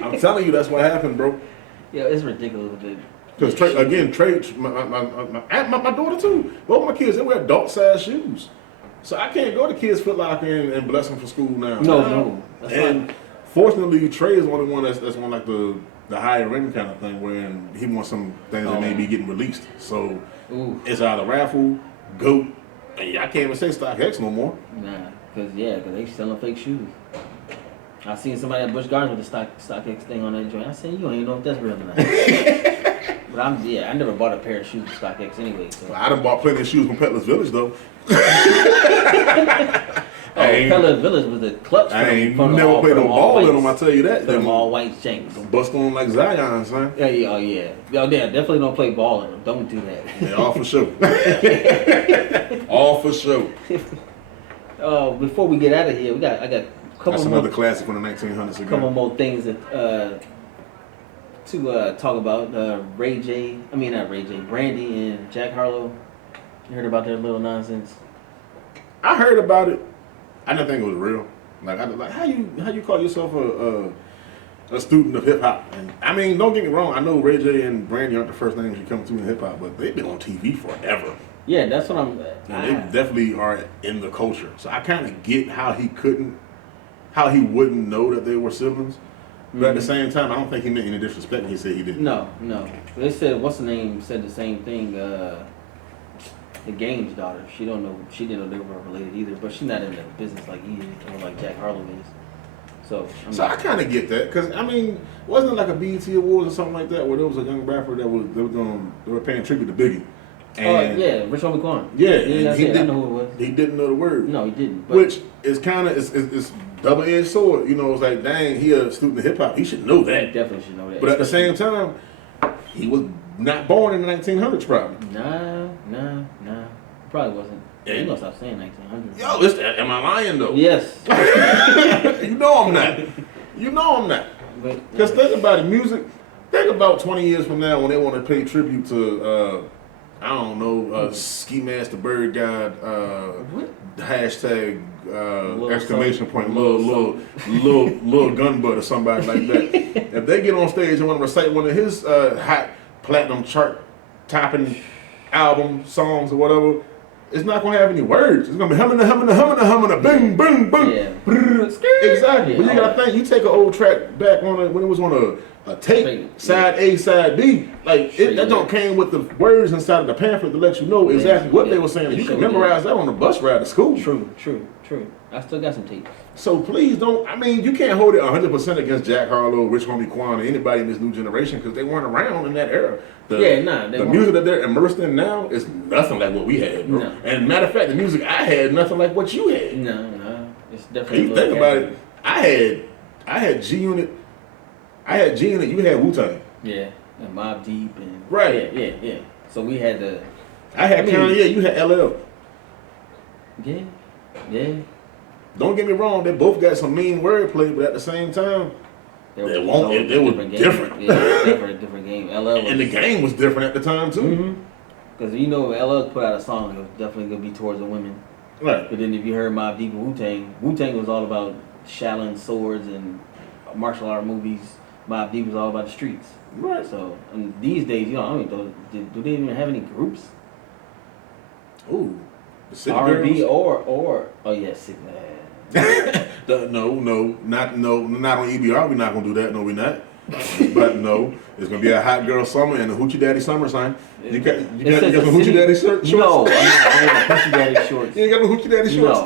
I'm telling you, that's what happened, bro. Yeah, it's ridiculous. Because trade. My daughter too. Both my kids, they wear adult size shoes. So I can't go to Kids Foot Locker and bless them for school now. No. And fortunately, Trey is the only one that's on like the higher end kind of thing, where he wants some things that may be getting released. So it's either raffle, GOAT, and I can't even say StockX no more. Nah, because they selling fake shoes. I seen somebody at Busch Gardens with the StockX thing on that joint. I said, you don't even know if that's real or not. But I never bought a pair of shoes from StockX anyway. So. I done bought plenty of shoes from Peddler's Village though. Peddler's Village was a clutch. I ain't never played no ball in them. I tell you that. Them all white shanks. Bust on like Zion, son. Yeah. Definitely don't play ball in them. Don't do that. Yeah, all for sure. All for sure. Before we get out of here, I got a couple That's more. Another classic from the 1900s again. A couple more things that to talk about. Brandy and Jack Harlow. You heard about their little nonsense? I heard about it. I didn't think it was real. Like how you call yourself a student of hip hop? And I mean, don't get me wrong. I know Ray J and Brandy aren't the first names you come to in hip hop, but they've been on TV forever. Yeah, that's what I'm. They definitely are in the culture. So I kind of get how he wouldn't know that they were siblings. But at the same time, I don't think he meant any disrespect when he said he didn't. No. They said, what's the name? Said the same thing. The Game's daughter. She didn't know they were related either. But she's not in the business like he is, or like Jack Harlow is. So I kind of get that, because I mean, wasn't it like a BET Awards or something like that where there was a young rapper that they were paying tribute to Biggie? And Rich Homie Quan. Yeah, I know who it was. He didn't know the word. No, he didn't. Which is kind of it's double-edged sword. It's like, dang, he a student of hip hop. He should know that. He definitely should know that. But at the same time, he was not born in the 1900s, probably. Nah. Probably wasn't. Yeah, you gonna stop saying 1900s. Yo, am I lying though? Yes. You know I'm not. Because think about it, music. Think about 20 years from now when they want to pay tribute to, Ski Master Bird God, hashtag exclamation point, little gun butt or somebody like that. If they get on stage and want to recite one of his hot platinum chart topping album songs or whatever, it's not gonna have any words. It's gonna be humming, bing, bing, bing. Yeah. Exactly. But you gotta think, you take an old track back when it was on a tape, side A, side B. Like that don't came with the words inside of the pamphlet to let you know exactly what they were saying. You can memorize that on the bus ride to school. True. I still got some tape. So please don't. I mean, you can't hold it 100% against Jack Harlow, Rich Homie Quan, or anybody in this new generation because they weren't around in that era. The music that they're immersed in now is nothing like what we had, bro. No. And matter of fact, the music I had nothing like what you had. No, it's definitely. You think about it. I had G Unit. You had Wu-Tang. Yeah, and Mobb Deep and right. Yeah. So we had the. Kanye. You had LL. Yeah. Don't get me wrong, they both got some mean wordplay, but at the same time, it was different. Yeah, it was a different game. And the game was different at the time too. Because LL put out a song that was definitely gonna be towards the women. Right. But then if you heard Mobb Deep and Wu-Tang was all about Shaolin swords and martial art movies. Mobb Deep was all about the streets. Right. So these days, I don't know, do they even have any groups? Ooh. R&B or oh yeah, Sick Man. No, not on EBR. We're not gonna do that. No, we're not. But no, it's gonna be a hot girl summer and a hoochie daddy summer, son. You got some hoochie daddy shorts? No, I'm not wearing hoochie daddy shorts. You ain't got no hoochie daddy shorts?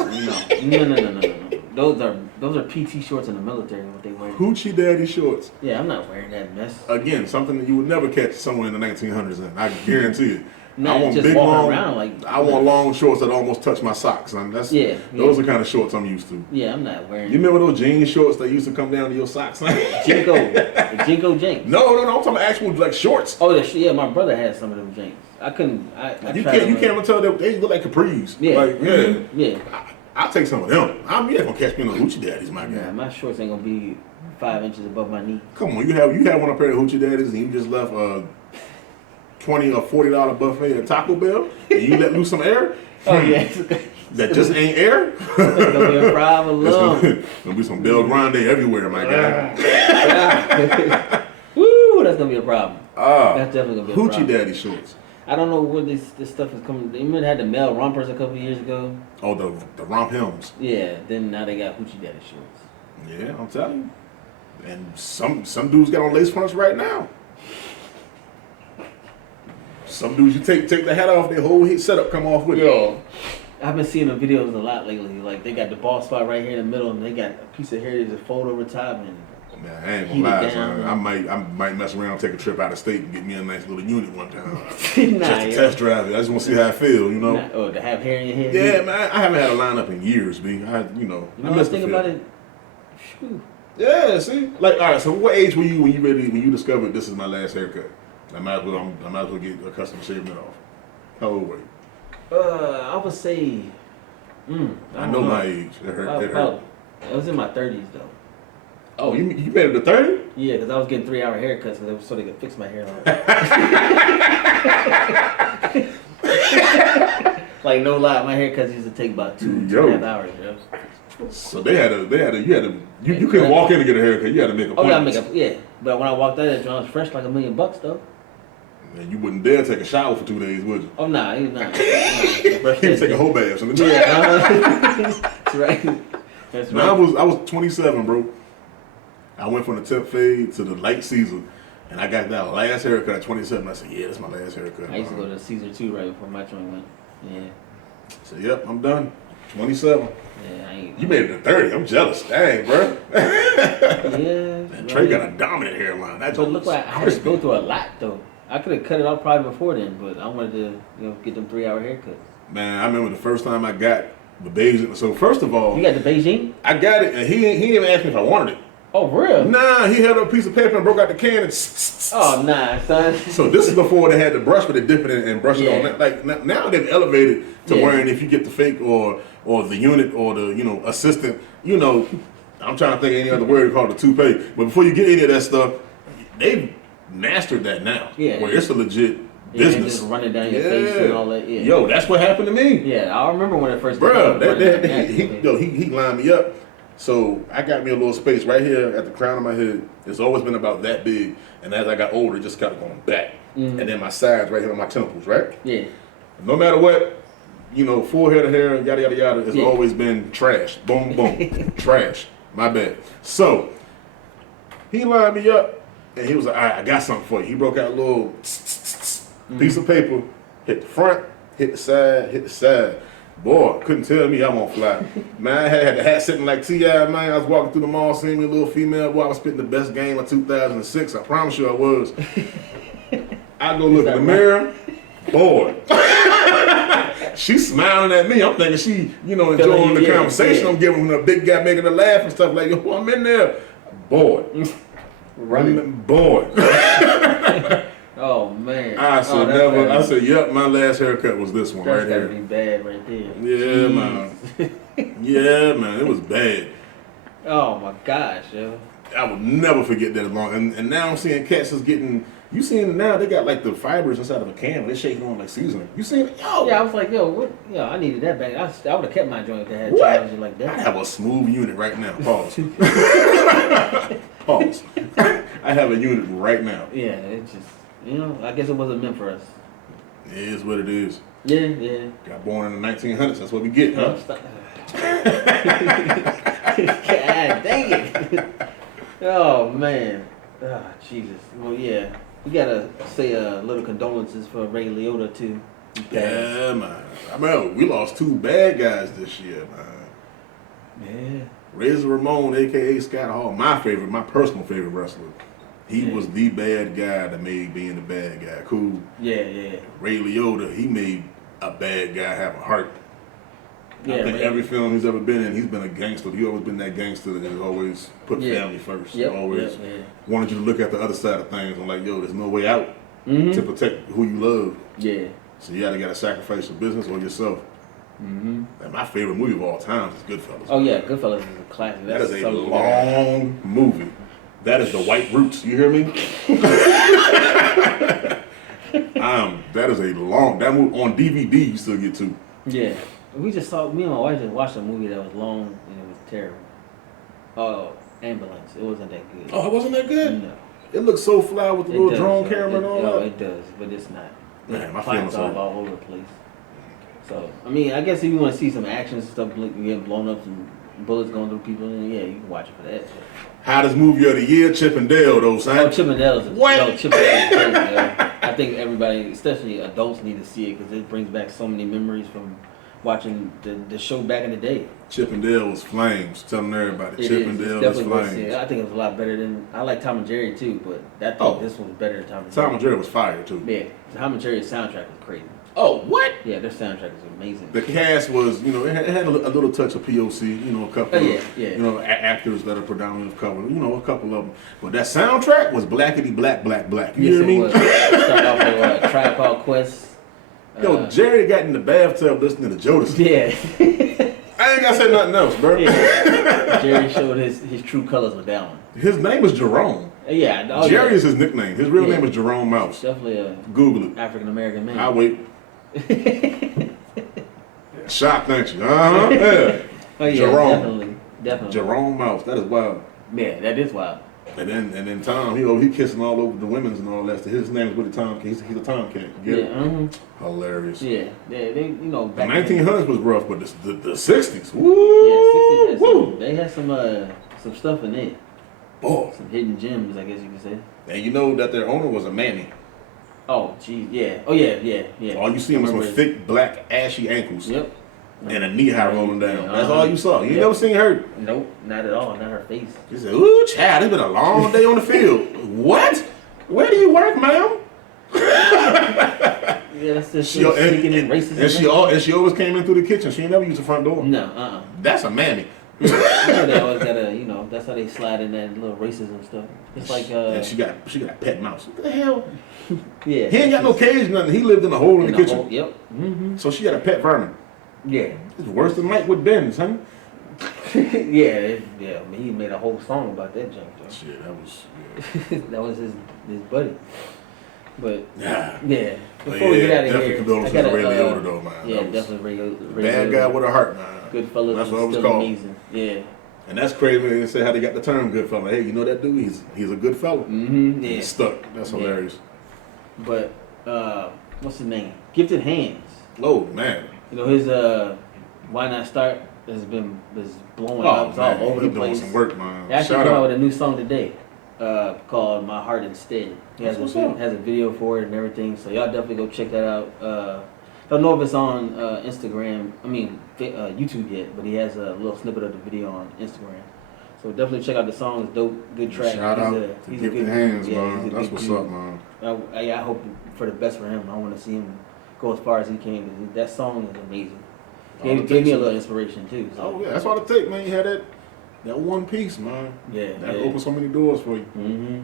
No. Those are PT shorts in the military. What they wear? Hoochie daddy shorts. Yeah, I'm not wearing that mess. Again, something that you would never catch somewhere in the 1900s. And I guarantee you. Not I want just big walking long. Around like, I want long shorts that almost touch my socks. Those are the kind of shorts I'm used to. Yeah, I'm not wearing. You remember those jean shorts that used to come down to your socks? Jinko Jinx. No. I'm talking about actual like shorts. Oh, yeah. My brother had some of them Jinx. I couldn't. You can't even tell that they look like capris. Yeah. Yeah. I'll take some of them. You ain't gonna catch me in the hoochie daddies, my guy. Nah, my shorts ain't gonna be 5 inches above my knee. Come on, you have one pair of hoochie daddies and you just left a $20 or $40 buffet at Taco Bell and you let loose some air. Oh yeah. That just ain't air. It's gonna be a problem. Gonna be some Bel Grande everywhere, my guy. Woo, that's gonna be a problem. That's definitely gonna be a problem. Hoochie daddy shorts. I don't know when this stuff is coming. They even had the male rompers a couple years ago. Oh, the romp hymns. Yeah. Then now they got hoochie daddy shorts. Yeah, I'm telling you. And some dudes got on lace fronts right now. Some dudes, you take the hat off, their whole hit setup come off with it. I've been seeing the videos a lot lately. Like they got the ball spot right here in the middle, and they got a piece of hair that's fold over top and. Man, I ain't gonna lie, son. I might mess around, take a trip out of state, and get me a nice little unit one time. Just to test drive it. I just want to see how I feel, to have hair in your head. Yeah, man. I haven't had a lineup in years, B. I miss the feel. About it. Whew. Yeah, see, like, all right. So, what age were you when you discovered this is my last haircut? I might as well get a custom shaving off. How old were you? I would say. I know my age. It hurt. I was in my 30s though. Oh, you made it to 30? Yeah, because I was getting 3-hour haircuts so they could fix my hairline. Like no lie, my haircuts used to take about 2.5 hours. So you couldn't walk in to get a haircut. You had to make appointments. Yeah. But when I walked out of there, I was fresh like $1 million though. And you wouldn't dare take a shower for 2 days, would you? Oh nah, he was not. He would take a whole bath. That's right. That's right. I was 27, bro. I went from the tip fade to the light Caesar, and I got that last haircut at 27. I said, yeah, that's my last haircut. I used to go to Caesar too right before my joint went. Yeah. So yep, I'm done. 27. Yeah, you made it to 30. I'm jealous. Dang, bro. Yeah. Trey got a dominant hairline. But look like I had to go through a lot though. I could have cut it off probably before then, but I wanted to get them 3-hour haircuts. Man, I remember the first time I got the Beijing. So first of all, you got the Beijing? I got it, and he didn't even ask me if I wanted it. Oh, real? Nah, he held up a piece of paper and broke out the can and. Oh, nah, son. So this is before they had the brush, but they dip it and brush it on. Like now they've elevated to wearing if you get the fake or the unit or the assistant. I'm trying to think of any other word called the toupee. But before you get any of that stuff, they've mastered that now. Yeah. Where it's a legit business. Just running down your face and all that. Yeah. Yo, that's what happened to me. Yeah, I remember when it first. Bro, he lined me up. So I got me a little space right here at the crown of my head. It's always been about that big, and as I got older, it just kept going back. And then my sides right here on my temples, right? Yeah. No matter what, full head of hair, yada yada yada, it's always been trash. Boom boom, trash. My bad. So he lined me up, and he was like, "All right, I got something for you." He broke out a little piece of paper, hit the front, hit the side. Boy, couldn't tell me I won't fly. Man, I had the hat sitting like T.I., man. I was walking through the mall, seeing me a little female. Boy, I was spitting the best game of 2006. I promise you I was. I go look in the mirror. Boy. She's smiling at me. I'm thinking she, enjoying the conversation. I'm giving her a big guy making her laugh and stuff like, yo, I'm in there. Boy. Running. Boy. Oh man. I said never. I said, yep. My last haircut was this one right here. That's gotta be bad right there. Yeah, man. Yeah, man. It was bad. Oh my gosh, yo. I would never forget that long. And now I'm seeing cats is getting. You seeing it now? They got like the fibers inside of a can. They're shaking on like seasoning. You seen it? Yo. Yeah, I was like, yo, what? Yo, I needed that back. I would have kept my joint if they had What? challenges like that. I have a smooth unit right now. Pause. Pause. I have a unit right now. Yeah, it just, I guess it wasn't meant for us. It is what it is. Yeah. Got born in the 1900s. That's what we get, huh? God dang it. Oh, man. Oh, Jesus. Well, yeah. We gotta say little condolences for Ray Liotta, too. Yeah, man. I mean, we lost 2 bad guys this year, man. Yeah. Razor Ramon, a.k.a. Scott Hall, my personal favorite wrestler. He was the bad guy that made being the bad guy cool. Yeah. Ray Liotta, he made a bad guy have a heart. Yeah, I think every film he's ever been in, he's been a gangster. He's always been that gangster that has always put family first. Yep, Always wanted you to look at the other side of things and like, yo, there's no way out to protect who you love. Yeah. So you either got to sacrifice your business or yourself. And my favorite movie of all time is Goodfellas. Oh yeah, Goodfellas is a classic. That is a long movie. That is the White Roots. You hear me? That is a long. That movie on DVD you still get to. Yeah, me and my wife just watched a movie that was long and it was terrible. Oh, Ambulance. It wasn't that good. Oh, it wasn't that good. No. It looks so fly with the little drone camera and all that. Oh, it does, but it's not. Man, my feelings all over the place. So, I mean, I guess if you want to see some action and stuff getting blown up, some bullets going through people, then yeah, you can watch it for that. Hottest movie of the year, Chip and Dale, though, son. Oh, Chip and Dale is What? Chip and Dale is great, yo. I think everybody, especially adults, need to see it because it brings back so many memories from watching the show back in the day. Chip and Dale was flames. Telling everybody, Chip and Dale was flames. I think it was a lot better than. I like Tom and Jerry too, but this was better than Tom and Jerry. Tom and Jerry was fire too. Yeah, Tom and Jerry's soundtrack was crazy. Oh, what? Yeah, their soundtrack is amazing. The cast was, it had a little touch of POC, a couple of, actors that are predominantly of color, a couple of them. But that soundtrack was blackety black. You hear me? Start off with Tribe Called Quest. Yo, Jerry got in the bathtub listening to Jodeci. Yeah. I ain't gotta say nothing else, bro. Yeah. Jerry showed his true colors with that one. His name is Jerome. Yeah. Jerry is his nickname. His real name is Jerome Mouse. Definitely a Google it. African American man. I'll wait. Shock, thank you. Yeah. Oh yeah, Jerome. Definitely. Jerome Mouse. That is wild. Yeah, that is wild. And then Tom, he kissing all over the women's and all that. So his name is really Tom. He's a Tomcat. Get it? Hilarious. Yeah, they back the 1900s was rough, but the 60s. Woo! Yeah, 60s they had some stuff in it. Boy, some hidden gems, I guess you could say. And you know that their owner was a Manny. Oh, geez, yeah. Oh, yeah. All you see was some thick, black, ashy ankles. Yep. And a knee high rolling down. That's all you saw. You never seen her? Nope, not at all. Not her face. He said, ooh, child, it's been a long day on the field. What? Where do you work, ma'am? Yeah, that's just sneaking in racism. And she always came in through the kitchen. She ain't never used the front door. No, That's a Manny. They always gotta, that's how they slide in that little racism stuff. It's like and she got a pet mouse. What the hell? Yeah. He ain't got no cage, nothing. He lived in a hole in the kitchen. Yep. Mm-hmm. So she had a pet vermin. Yeah. It's worse than Mike with Ben's, huh? Yeah. I mean, he made a whole song about that junk. Shit, that was. Yeah. That was his buddy. But yeah. Before we get out of here, condolences to Ray Liotta, though, man. Yeah, definitely Ray bad Liotta. Guy with a heart, man. Goodfellas. That's what it was still called. Amazing. Yeah. And that's crazy when they say how they got the term good fella. Hey, you know that dude? He's a good fella. Mm-hmm. Yeah. He's stuck. That's hilarious. But what's his name? Gifted Hands. Oh man. His Why Not Start has been blowing up. It's all over the place. Doing some work, man. He actually came out with a new song today called My Heart Instead. He has a video for it and everything. So y'all definitely go check that out. Don't know if it's on YouTube yet, but he has a little snippet of the video on Instagram. So definitely check out the song. It's dope, good track. Shout out to Gifted Hands, man. That's what's up, man. I hope for the best for him. I want to see him go as far as he can because that song is amazing. Gave me a little inspiration too. So. Oh yeah, that's all it takes, man. You had that one piece, man. Yeah. That opened so many doors for you. Mm-hmm.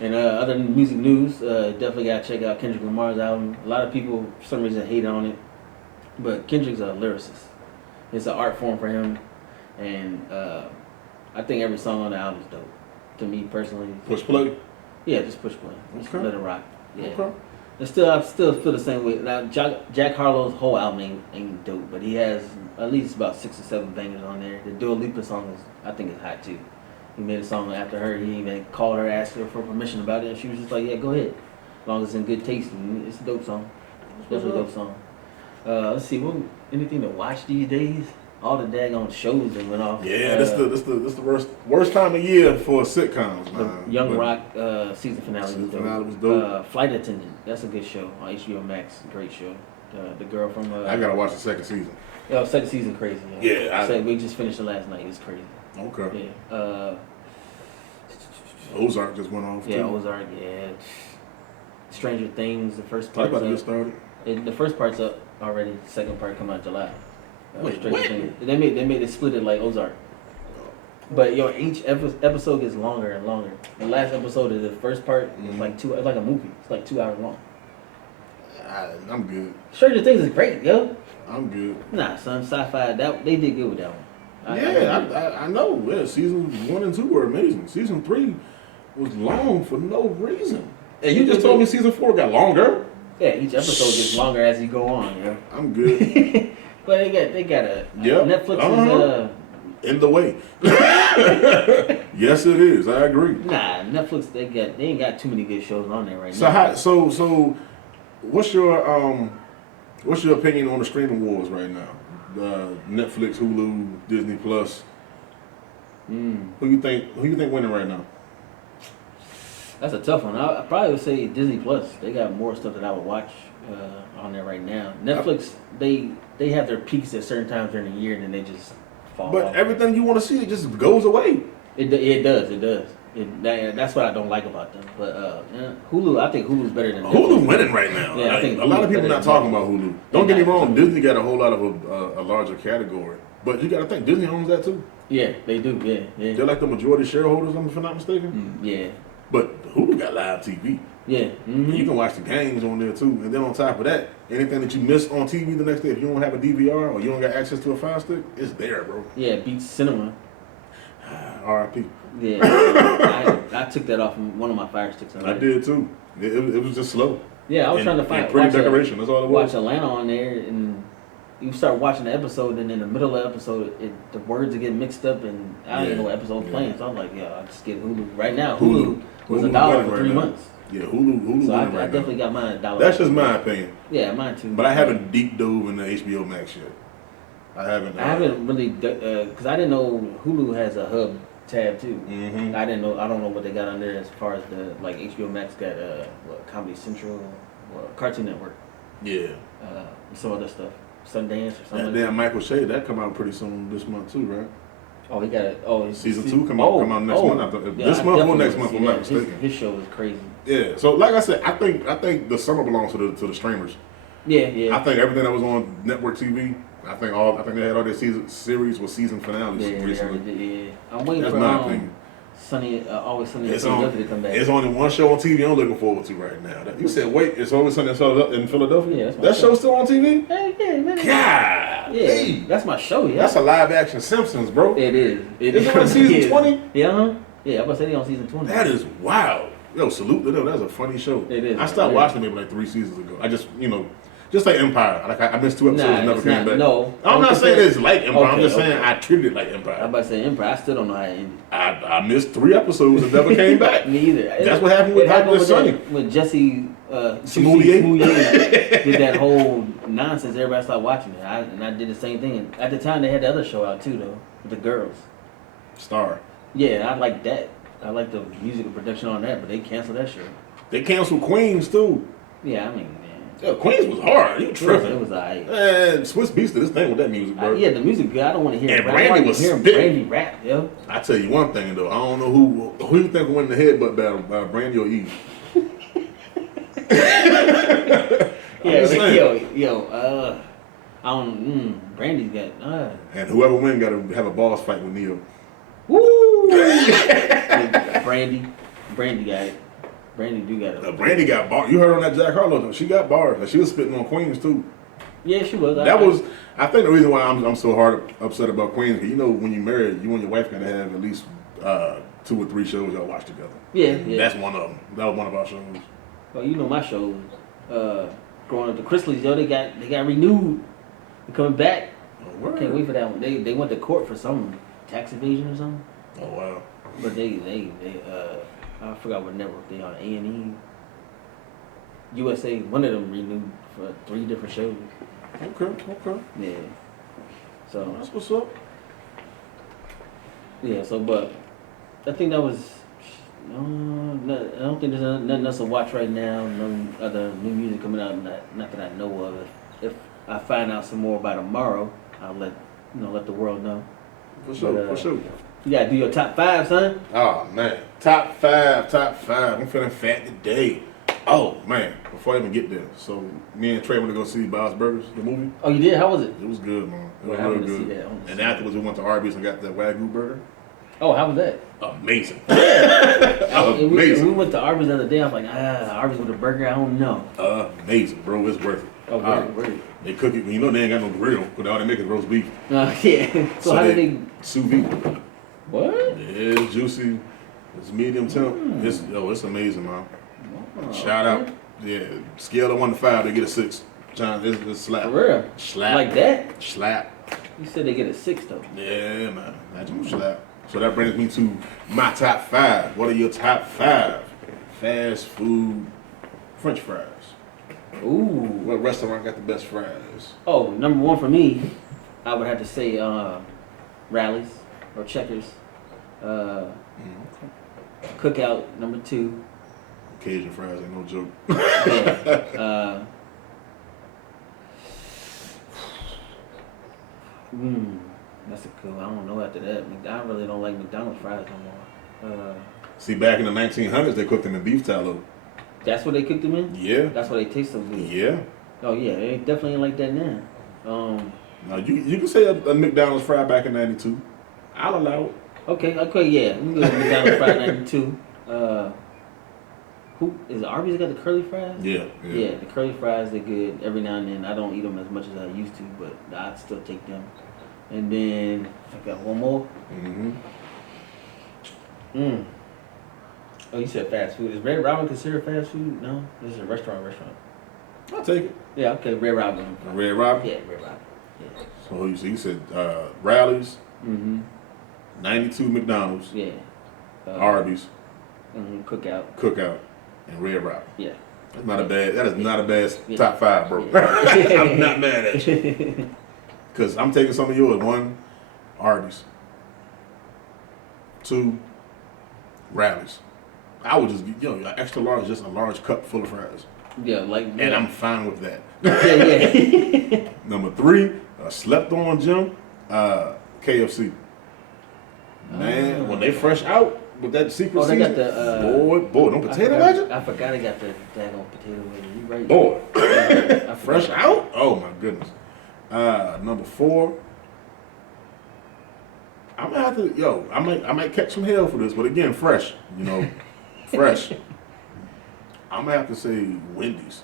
And other than music news, definitely gotta check out Kendrick Lamar's album. A lot of people, for some reason, hate on it, but Kendrick's a lyricist. It's an art form for him, and I think every song on the album is dope. To me personally, Push play. yeah, just push play. Just Okay. let it rock. Yeah. Okay. And I still feel the same way. Now, Jack Harlow's whole album ain't dope, but he has at least about 6 or 7 bangers on there. The Dua Lipa song I think is hot too. He made a song after her. He even called her, asked her for permission about it, and she was just like, "Yeah, go ahead, as long as it's in good taste." And it's a dope song. It's definitely a dope song. Let's see, anything to watch these days? All the daggone shows that went off. Yeah, this the worst time of year for sitcoms, The man. Young But Rock season finale season was dope. finale was dope. Flight Attendant, that's a good show on HBO Max. Great show. The girl from I gotta watch the second season. second season crazy. Yeah, We just finished it last night. It's crazy. Okay. Yeah. Ozark just went off. Yeah, too. Ozark. Yeah. Stranger Things. The first Talk part's about to get up. started. The first part's up already. The second part come out July. Wait, Stranger what? Things. They split it like Ozark. But each episode gets longer and longer. The last episode of the first part is like it's like a movie. It's like 2 hours long. I'm good. Stranger Things is great, yo. I'm good. Nah, son, sci-fi. They did good with that one. I know. Yeah, season 1 and 2 were amazing. Season 3 was long for no reason. And you just told me season 4 got longer. Yeah, each episode gets longer as you go on, yo. I'm good. But they got a Yep. Netflix is in the way. Yes, it is. I agree. nah, Netflix they ain't got too many good shows on there right So now. so what's your opinion on the streaming wars right now? Netflix, Hulu, Disney Plus. Who you think winning right now? That's a tough one. I probably would say Disney Plus. They got more stuff that I would watch on there right now. Netflix, they have their peaks at certain times during the year, and then they just fall But off. everything you want to see, it just goes away. It does. That's what I don't like about them. But Hulu, I think Hulu's better than Netflix. Hulu winning right now. Yeah, I think a lot of Hulu's people better not than talking Netflix. about Hulu. Don't get me wrong, Disney got a whole lot of a larger category. But you got to think, Disney owns that too. Yeah, they do. Yeah. They're like the majority shareholders, if I'm not mistaken. Yeah. But Hulu got live TV. Yeah. And you can watch the games on there too. And then on top of that, anything that you miss on TV the next day, if you don't have a DVR or you don't got access to a Fire Stick, it's there, bro. Yeah, it beats cinema. R.I.P. Yeah. I took that off one of my Fire Sticks. I did too. It was just slow. Yeah, I was And- trying to find and pretty watch decoration. That's all it was. Watch Atlanta on there, and you start watching the episode, and in the middle of the episode, the words are getting mixed up, and I didn't know what episode was playing. So I was like, yeah, I'll just get Hulu. Right now, Hulu was Hulu's $1 winning for right 3 now. months. Yeah, Hulu So I winning right definitely now. got mine $1. That's just my opinion. Yeah, mine too. But I haven't deep dove into HBO Max yet. I haven't really because I didn't know Hulu has a hub tab too. Mm-hmm. I don't know what they got on there as far as the like HBO Max got Comedy Central, Cartoon Network, Yeah. some other stuff, Sundance or That something. damn Michael Shea, that come out pretty soon this month too, right? Oh, he got it. Oh, Season 2 come out next month. I thought- Yeah, this I month or definitely next month, see if I'm not that. mistaken. His show is crazy. Yeah. So like I said, I think the summer belongs to the streamers. Yeah. I think everything that was on network TV, I think they had all their series with season finales Yeah, recently. yeah. I'm waiting That's for my opinion. Always Sunny in It's Philadelphia to come back. It's only one show on TV I'm looking forward to right now. You said, wait, it's Always Sunny in Philadelphia? Yeah, that's my that show. show's still on TV? Hey, yeah, man. God! Yeah, that's my show. Yeah, That's a live action Simpsons, bro. It is. Is it on season 20? Yeah, Yeah, I'm about to say they on season 20. That is wild. Yo, salute to them. That's a funny show. It is. I stopped Yeah. watching it maybe like 3 seasons ago. I just, just like Empire. Like I missed 2 episodes and never it's came not. back. No. I'm not saying it's like Empire. I'm Okay, just saying okay. I treated it like I'm Empire. about to say Empire. I still don't know how it ended. I missed 3 episodes and never came back. Me either. That's what happened with Hyper Sunny. When Jesse Smoulier. did that whole nonsense. Everybody started watching it. And I did the same thing. And at the time, they had the other show out too, though, with the girls. Star. Yeah, I like that. I like the music and production on that, but they canceled that show. They canceled Queens too. Yeah, I mean, man. Yeah, Queens was hard. You It tripping. was alright. Man, Swiss Beast did this thing with that music, bro. Yeah, the music good. I don't want to hear And rap. Brandy I don't was hear spitting. Brandy rap, yo. I tell you one thing though, I don't know who you think will win the headbutt battle, Brandy or Eve. I don't. Brandy's got. And whoever wins got to have a boss fight with Neil. Woo! Brandy got it. Brandy do got Brandy got bars. You heard on that Jack Harlow though. She got bars. Like, she was spitting on Queens too. Yeah, she was. I think the reason why I'm so upset about Queens, because you know when you married, you and your wife gotta have at least 2 or 3 shows y'all watch together. Yeah. That's one of them. That was one of our shows. Well, you know my shows. Growing up, the Chrisleys, yo, they got renewed. They're coming back. Oh, can't wait for that one. They went to court for some tax evasion or something. Oh wow. But they I forgot what network they on. A&E, USA. One of them renewed for 3 different shows. Okay. Yeah. So That's what's up. yeah. So but I think that was. I don't think there's nothing else to watch right now. No other new music coming out. Not that I know of. If I find out some more by tomorrow, I'll let the world know. For sure. You gotta do your top 5, son. Oh man, top five. I'm feeling fat today. Oh man, before I even get there, so me and Trey went to go see Bob's Burgers, the movie. Oh, you did? How was it? It was good, man. It was I real wanna see good. that. I wanna see And afterwards, we went to Arby's and got that Wagyu burger. Oh, how was that? Amazing. We Amazing. went to Arby's the other day. I was like, Arby's with a burger. I don't know. Amazing, bro. It's worth it. Oh, word. They cook it. You know they ain't got no grill, but all they make is roast beef. Yeah. So how did they? Sous vide. What? Yeah, it's juicy. It's medium temp. It's amazing, man. Oh, Shout out. Yeah, scale of 1 to 5, they get a 6. John, it's slap. For real? Slap. Like that? Slap. You said they get a 6 though. Yeah, man. That's slap. So that brings me to my top 5. What are your top 5 fast food French fries? Ooh. What restaurant got the best fries? Oh, number 1 for me, I would have to say Rallies or Checkers. Cookout, number 2. Cajun fries ain't no joke. Yeah. That's a cool. I don't know after that. I really don't like McDonald's fries no more. See, back in the 1900s, they cooked them in beef tallow. That's what they cooked them in? Yeah. That's why they taste so good. Yeah. Oh yeah, they definitely ain't like that now. Now you can say a McDonald's fry back in '92. I'll allow it. Okay, yeah. We go to McDonald's fry 92. Who is it? Arby's got the curly fries? Yeah. The curly fries, they're good. Every now and then, I don't eat them as much as I used to, but I'd still take them. And then I got one more. Oh, you said fast food. Is Red Robin considered fast food? No, this is a restaurant. I'll take it. Yeah, okay, Red Robin. Red Robin? Yeah, Red Robin. Yeah. So you said Rallies, 92 McDonald's, Yeah. Arby's, Cookout, and Red Robin. Yeah. That's not a bad. That is not a bad Yeah. top 5, bro. Yeah. I'm not mad at you. Cause I'm taking some of yours. 1, Arby's. 2, Rallies. I would just extra large, just a large cup full of fries. Yeah, And I'm fine with that. Yeah. Number 3, slept on Jim, KFC. Man, when they fresh out with that secret they season, got the boy, them potato wedges. I forgot they got the daggone potato wedges. You right? Boy, I fresh forgot. out. Oh my goodness. Number 4. I'm gonna have to, I might catch some hell for this, but again, fresh, fresh. I'm gonna have to say Wendy's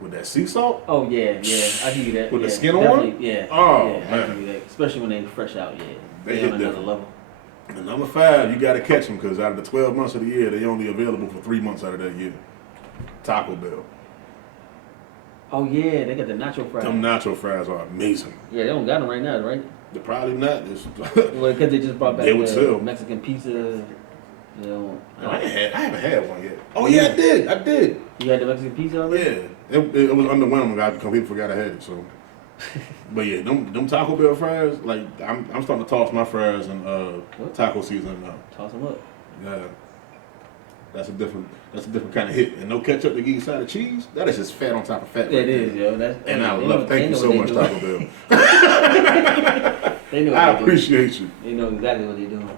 with that sea salt. Oh yeah, I give you that. With the yeah, skin on definitely, it? Yeah. Oh, yeah, I man. give you that. Especially when they fresh out. Yeah, They they hit on another different. level. And number 5, you gotta catch them because out of the 12 months of the year, they only available for 3 months out of that year. Taco Bell. Oh yeah, they got the nacho fries. Them nacho fries are amazing. Yeah, they don't got them right now, right? They're probably not. Well, because they just brought back They would sell. Mexican pizza. I haven't had one yet. Oh yeah, I did. You had the Mexican pizza already? Yeah, it was underwhelming. I completely forgot I had it. So, but yeah, them Taco Bell fries, like I'm starting to toss my fries in taco season now. Toss them up. Yeah, that's a different kind of hit. And no ketchup to give you side of cheese. That is just fat on top of fat. Yeah, right it is, there. yo. And I love. Thank you so much, Taco Bell. They know what I they appreciate you. They know exactly what they're doing.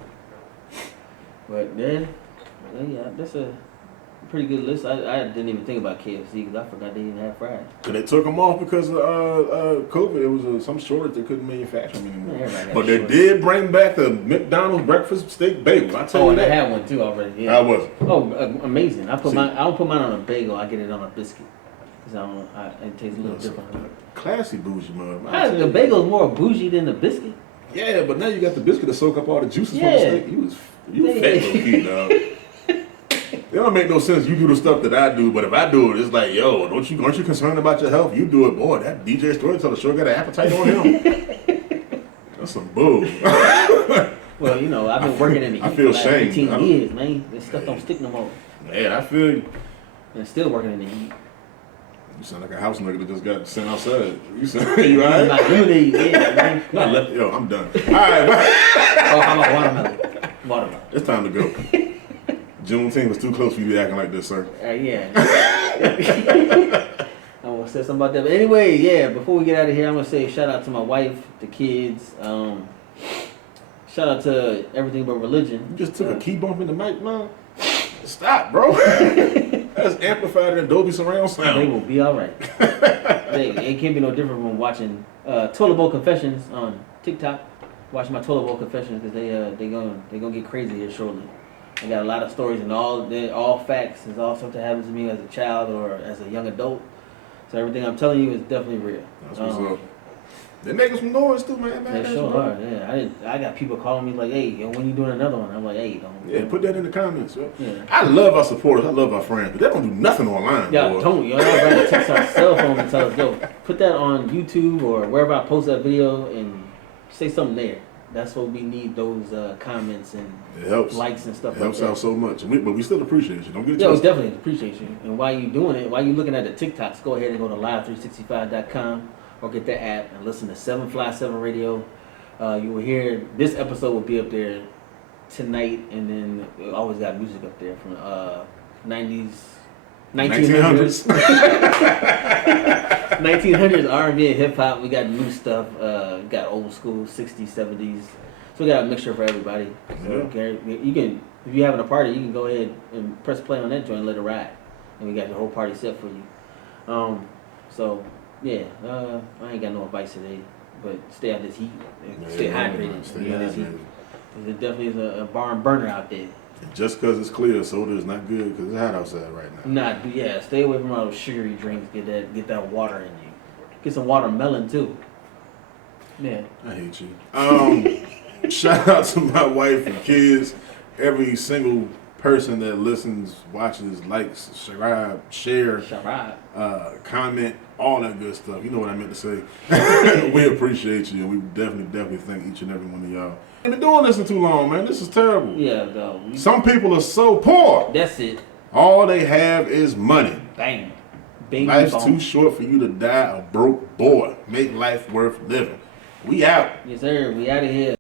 But man, yeah, pretty good list. I didn't even think about KFC because I forgot they didn't have fries. Cause they took them off because of COVID. It was some shortage they couldn't manufacture them anymore. But they did bring back the McDonald's breakfast steak bagel. I tell you that. I had one too already. Yeah. I was. Oh, amazing! I don't put mine on a bagel. I get it on a biscuit. Cause it tastes a little different. Classy bougie mug. The bagel is more bougie than the biscuit. Yeah, but now you got the biscuit to soak up all the juices from the steak. You fat little kid, dog. It don't make no sense. You do the stuff that I do, but if I do it, it's like, yo, aren't you concerned about your health? You do it, boy. That DJ Storyteller sure got an appetite on him. That's some bull. Well, you know, I've been working in the heat for like 18 years, man. This stuff don't stick no more. Man, I feel you. And still working in the heat. You sound like a house nigga that just got sent outside. You all right? Like lemonade, yeah, man. Yo, I'm done. All right. Oh, how about watermelon? Watermelon. It's time to go. Juneteenth was too close for you to be acting like this, sir. Yeah. I want to say something about that. But anyway, yeah, before we get out of here, I'm going to say shout out to my wife, the kids. Shout out to Everything But Religion. You just took a key bump in the mic, man. Stop, bro. That's amplified in Dolby surround sound. They will be all right. It can't be no different from watching Toilet Bowl Confessions on TikTok. Watch my Toilet Bowl Confessions because they gonna get crazy here shortly. I got a lot of stories and all facts. It's all stuff that happens to me as a child or as a young adult. So everything I'm telling you is definitely real. That's what's up. They making some noise too, man. They sure are. Yeah, I got people calling me like, "Hey, yo, when you doing another one?" I'm like, "Hey, don't." Yeah, put that in the comments. Yo. Yeah. I love our supporters. I love our friends, but they don't do nothing online. Yeah, boy. don't. Y'all gotta text our cell phone and tell us, "Yo, put that on YouTube or wherever I post that video and say something there." That's what we need. Those comments and it helps. Likes and stuff. It helps out so much, but we still appreciate you. Don't get it we twisted. definitely appreciate you. And while you doing it, while you looking at the TikToks, go ahead and go to live365.com or get the app and listen to 7Fly7 Radio. You will hear this episode will be up there tonight, and then we always got music up there from 1900s 1900s R&B and hip hop. We got new stuff. Got old school 60s, 70s. So we got a mixture for everybody. So you can, if you're having a party, you can go ahead and press play on that joint and let it ride, and we got the whole party set for you. So yeah, I ain't got no advice today, but stay out this heat. Stay hydrated. Stay out this heat. It definitely is a barn burner out there. And just because it's clear, soda is not good because it's hot outside right now. Stay away from all those sugary drinks. Get that water in you. Get some watermelon too. Yeah. I hate you. Shout out to my wife and kids. Every single person that listens, watches, likes, subscribe, share, comment, all that good stuff. You know what I meant to say. We appreciate you, and we definitely thank each and every one of y'all. I've been doing this for too long, man. This is terrible. Yeah, though. Some people are so poor. That's it. All they have is money. Bang. Life's too short for you to die a broke boy. Make life worth living. We out. Yes, sir. We out of here.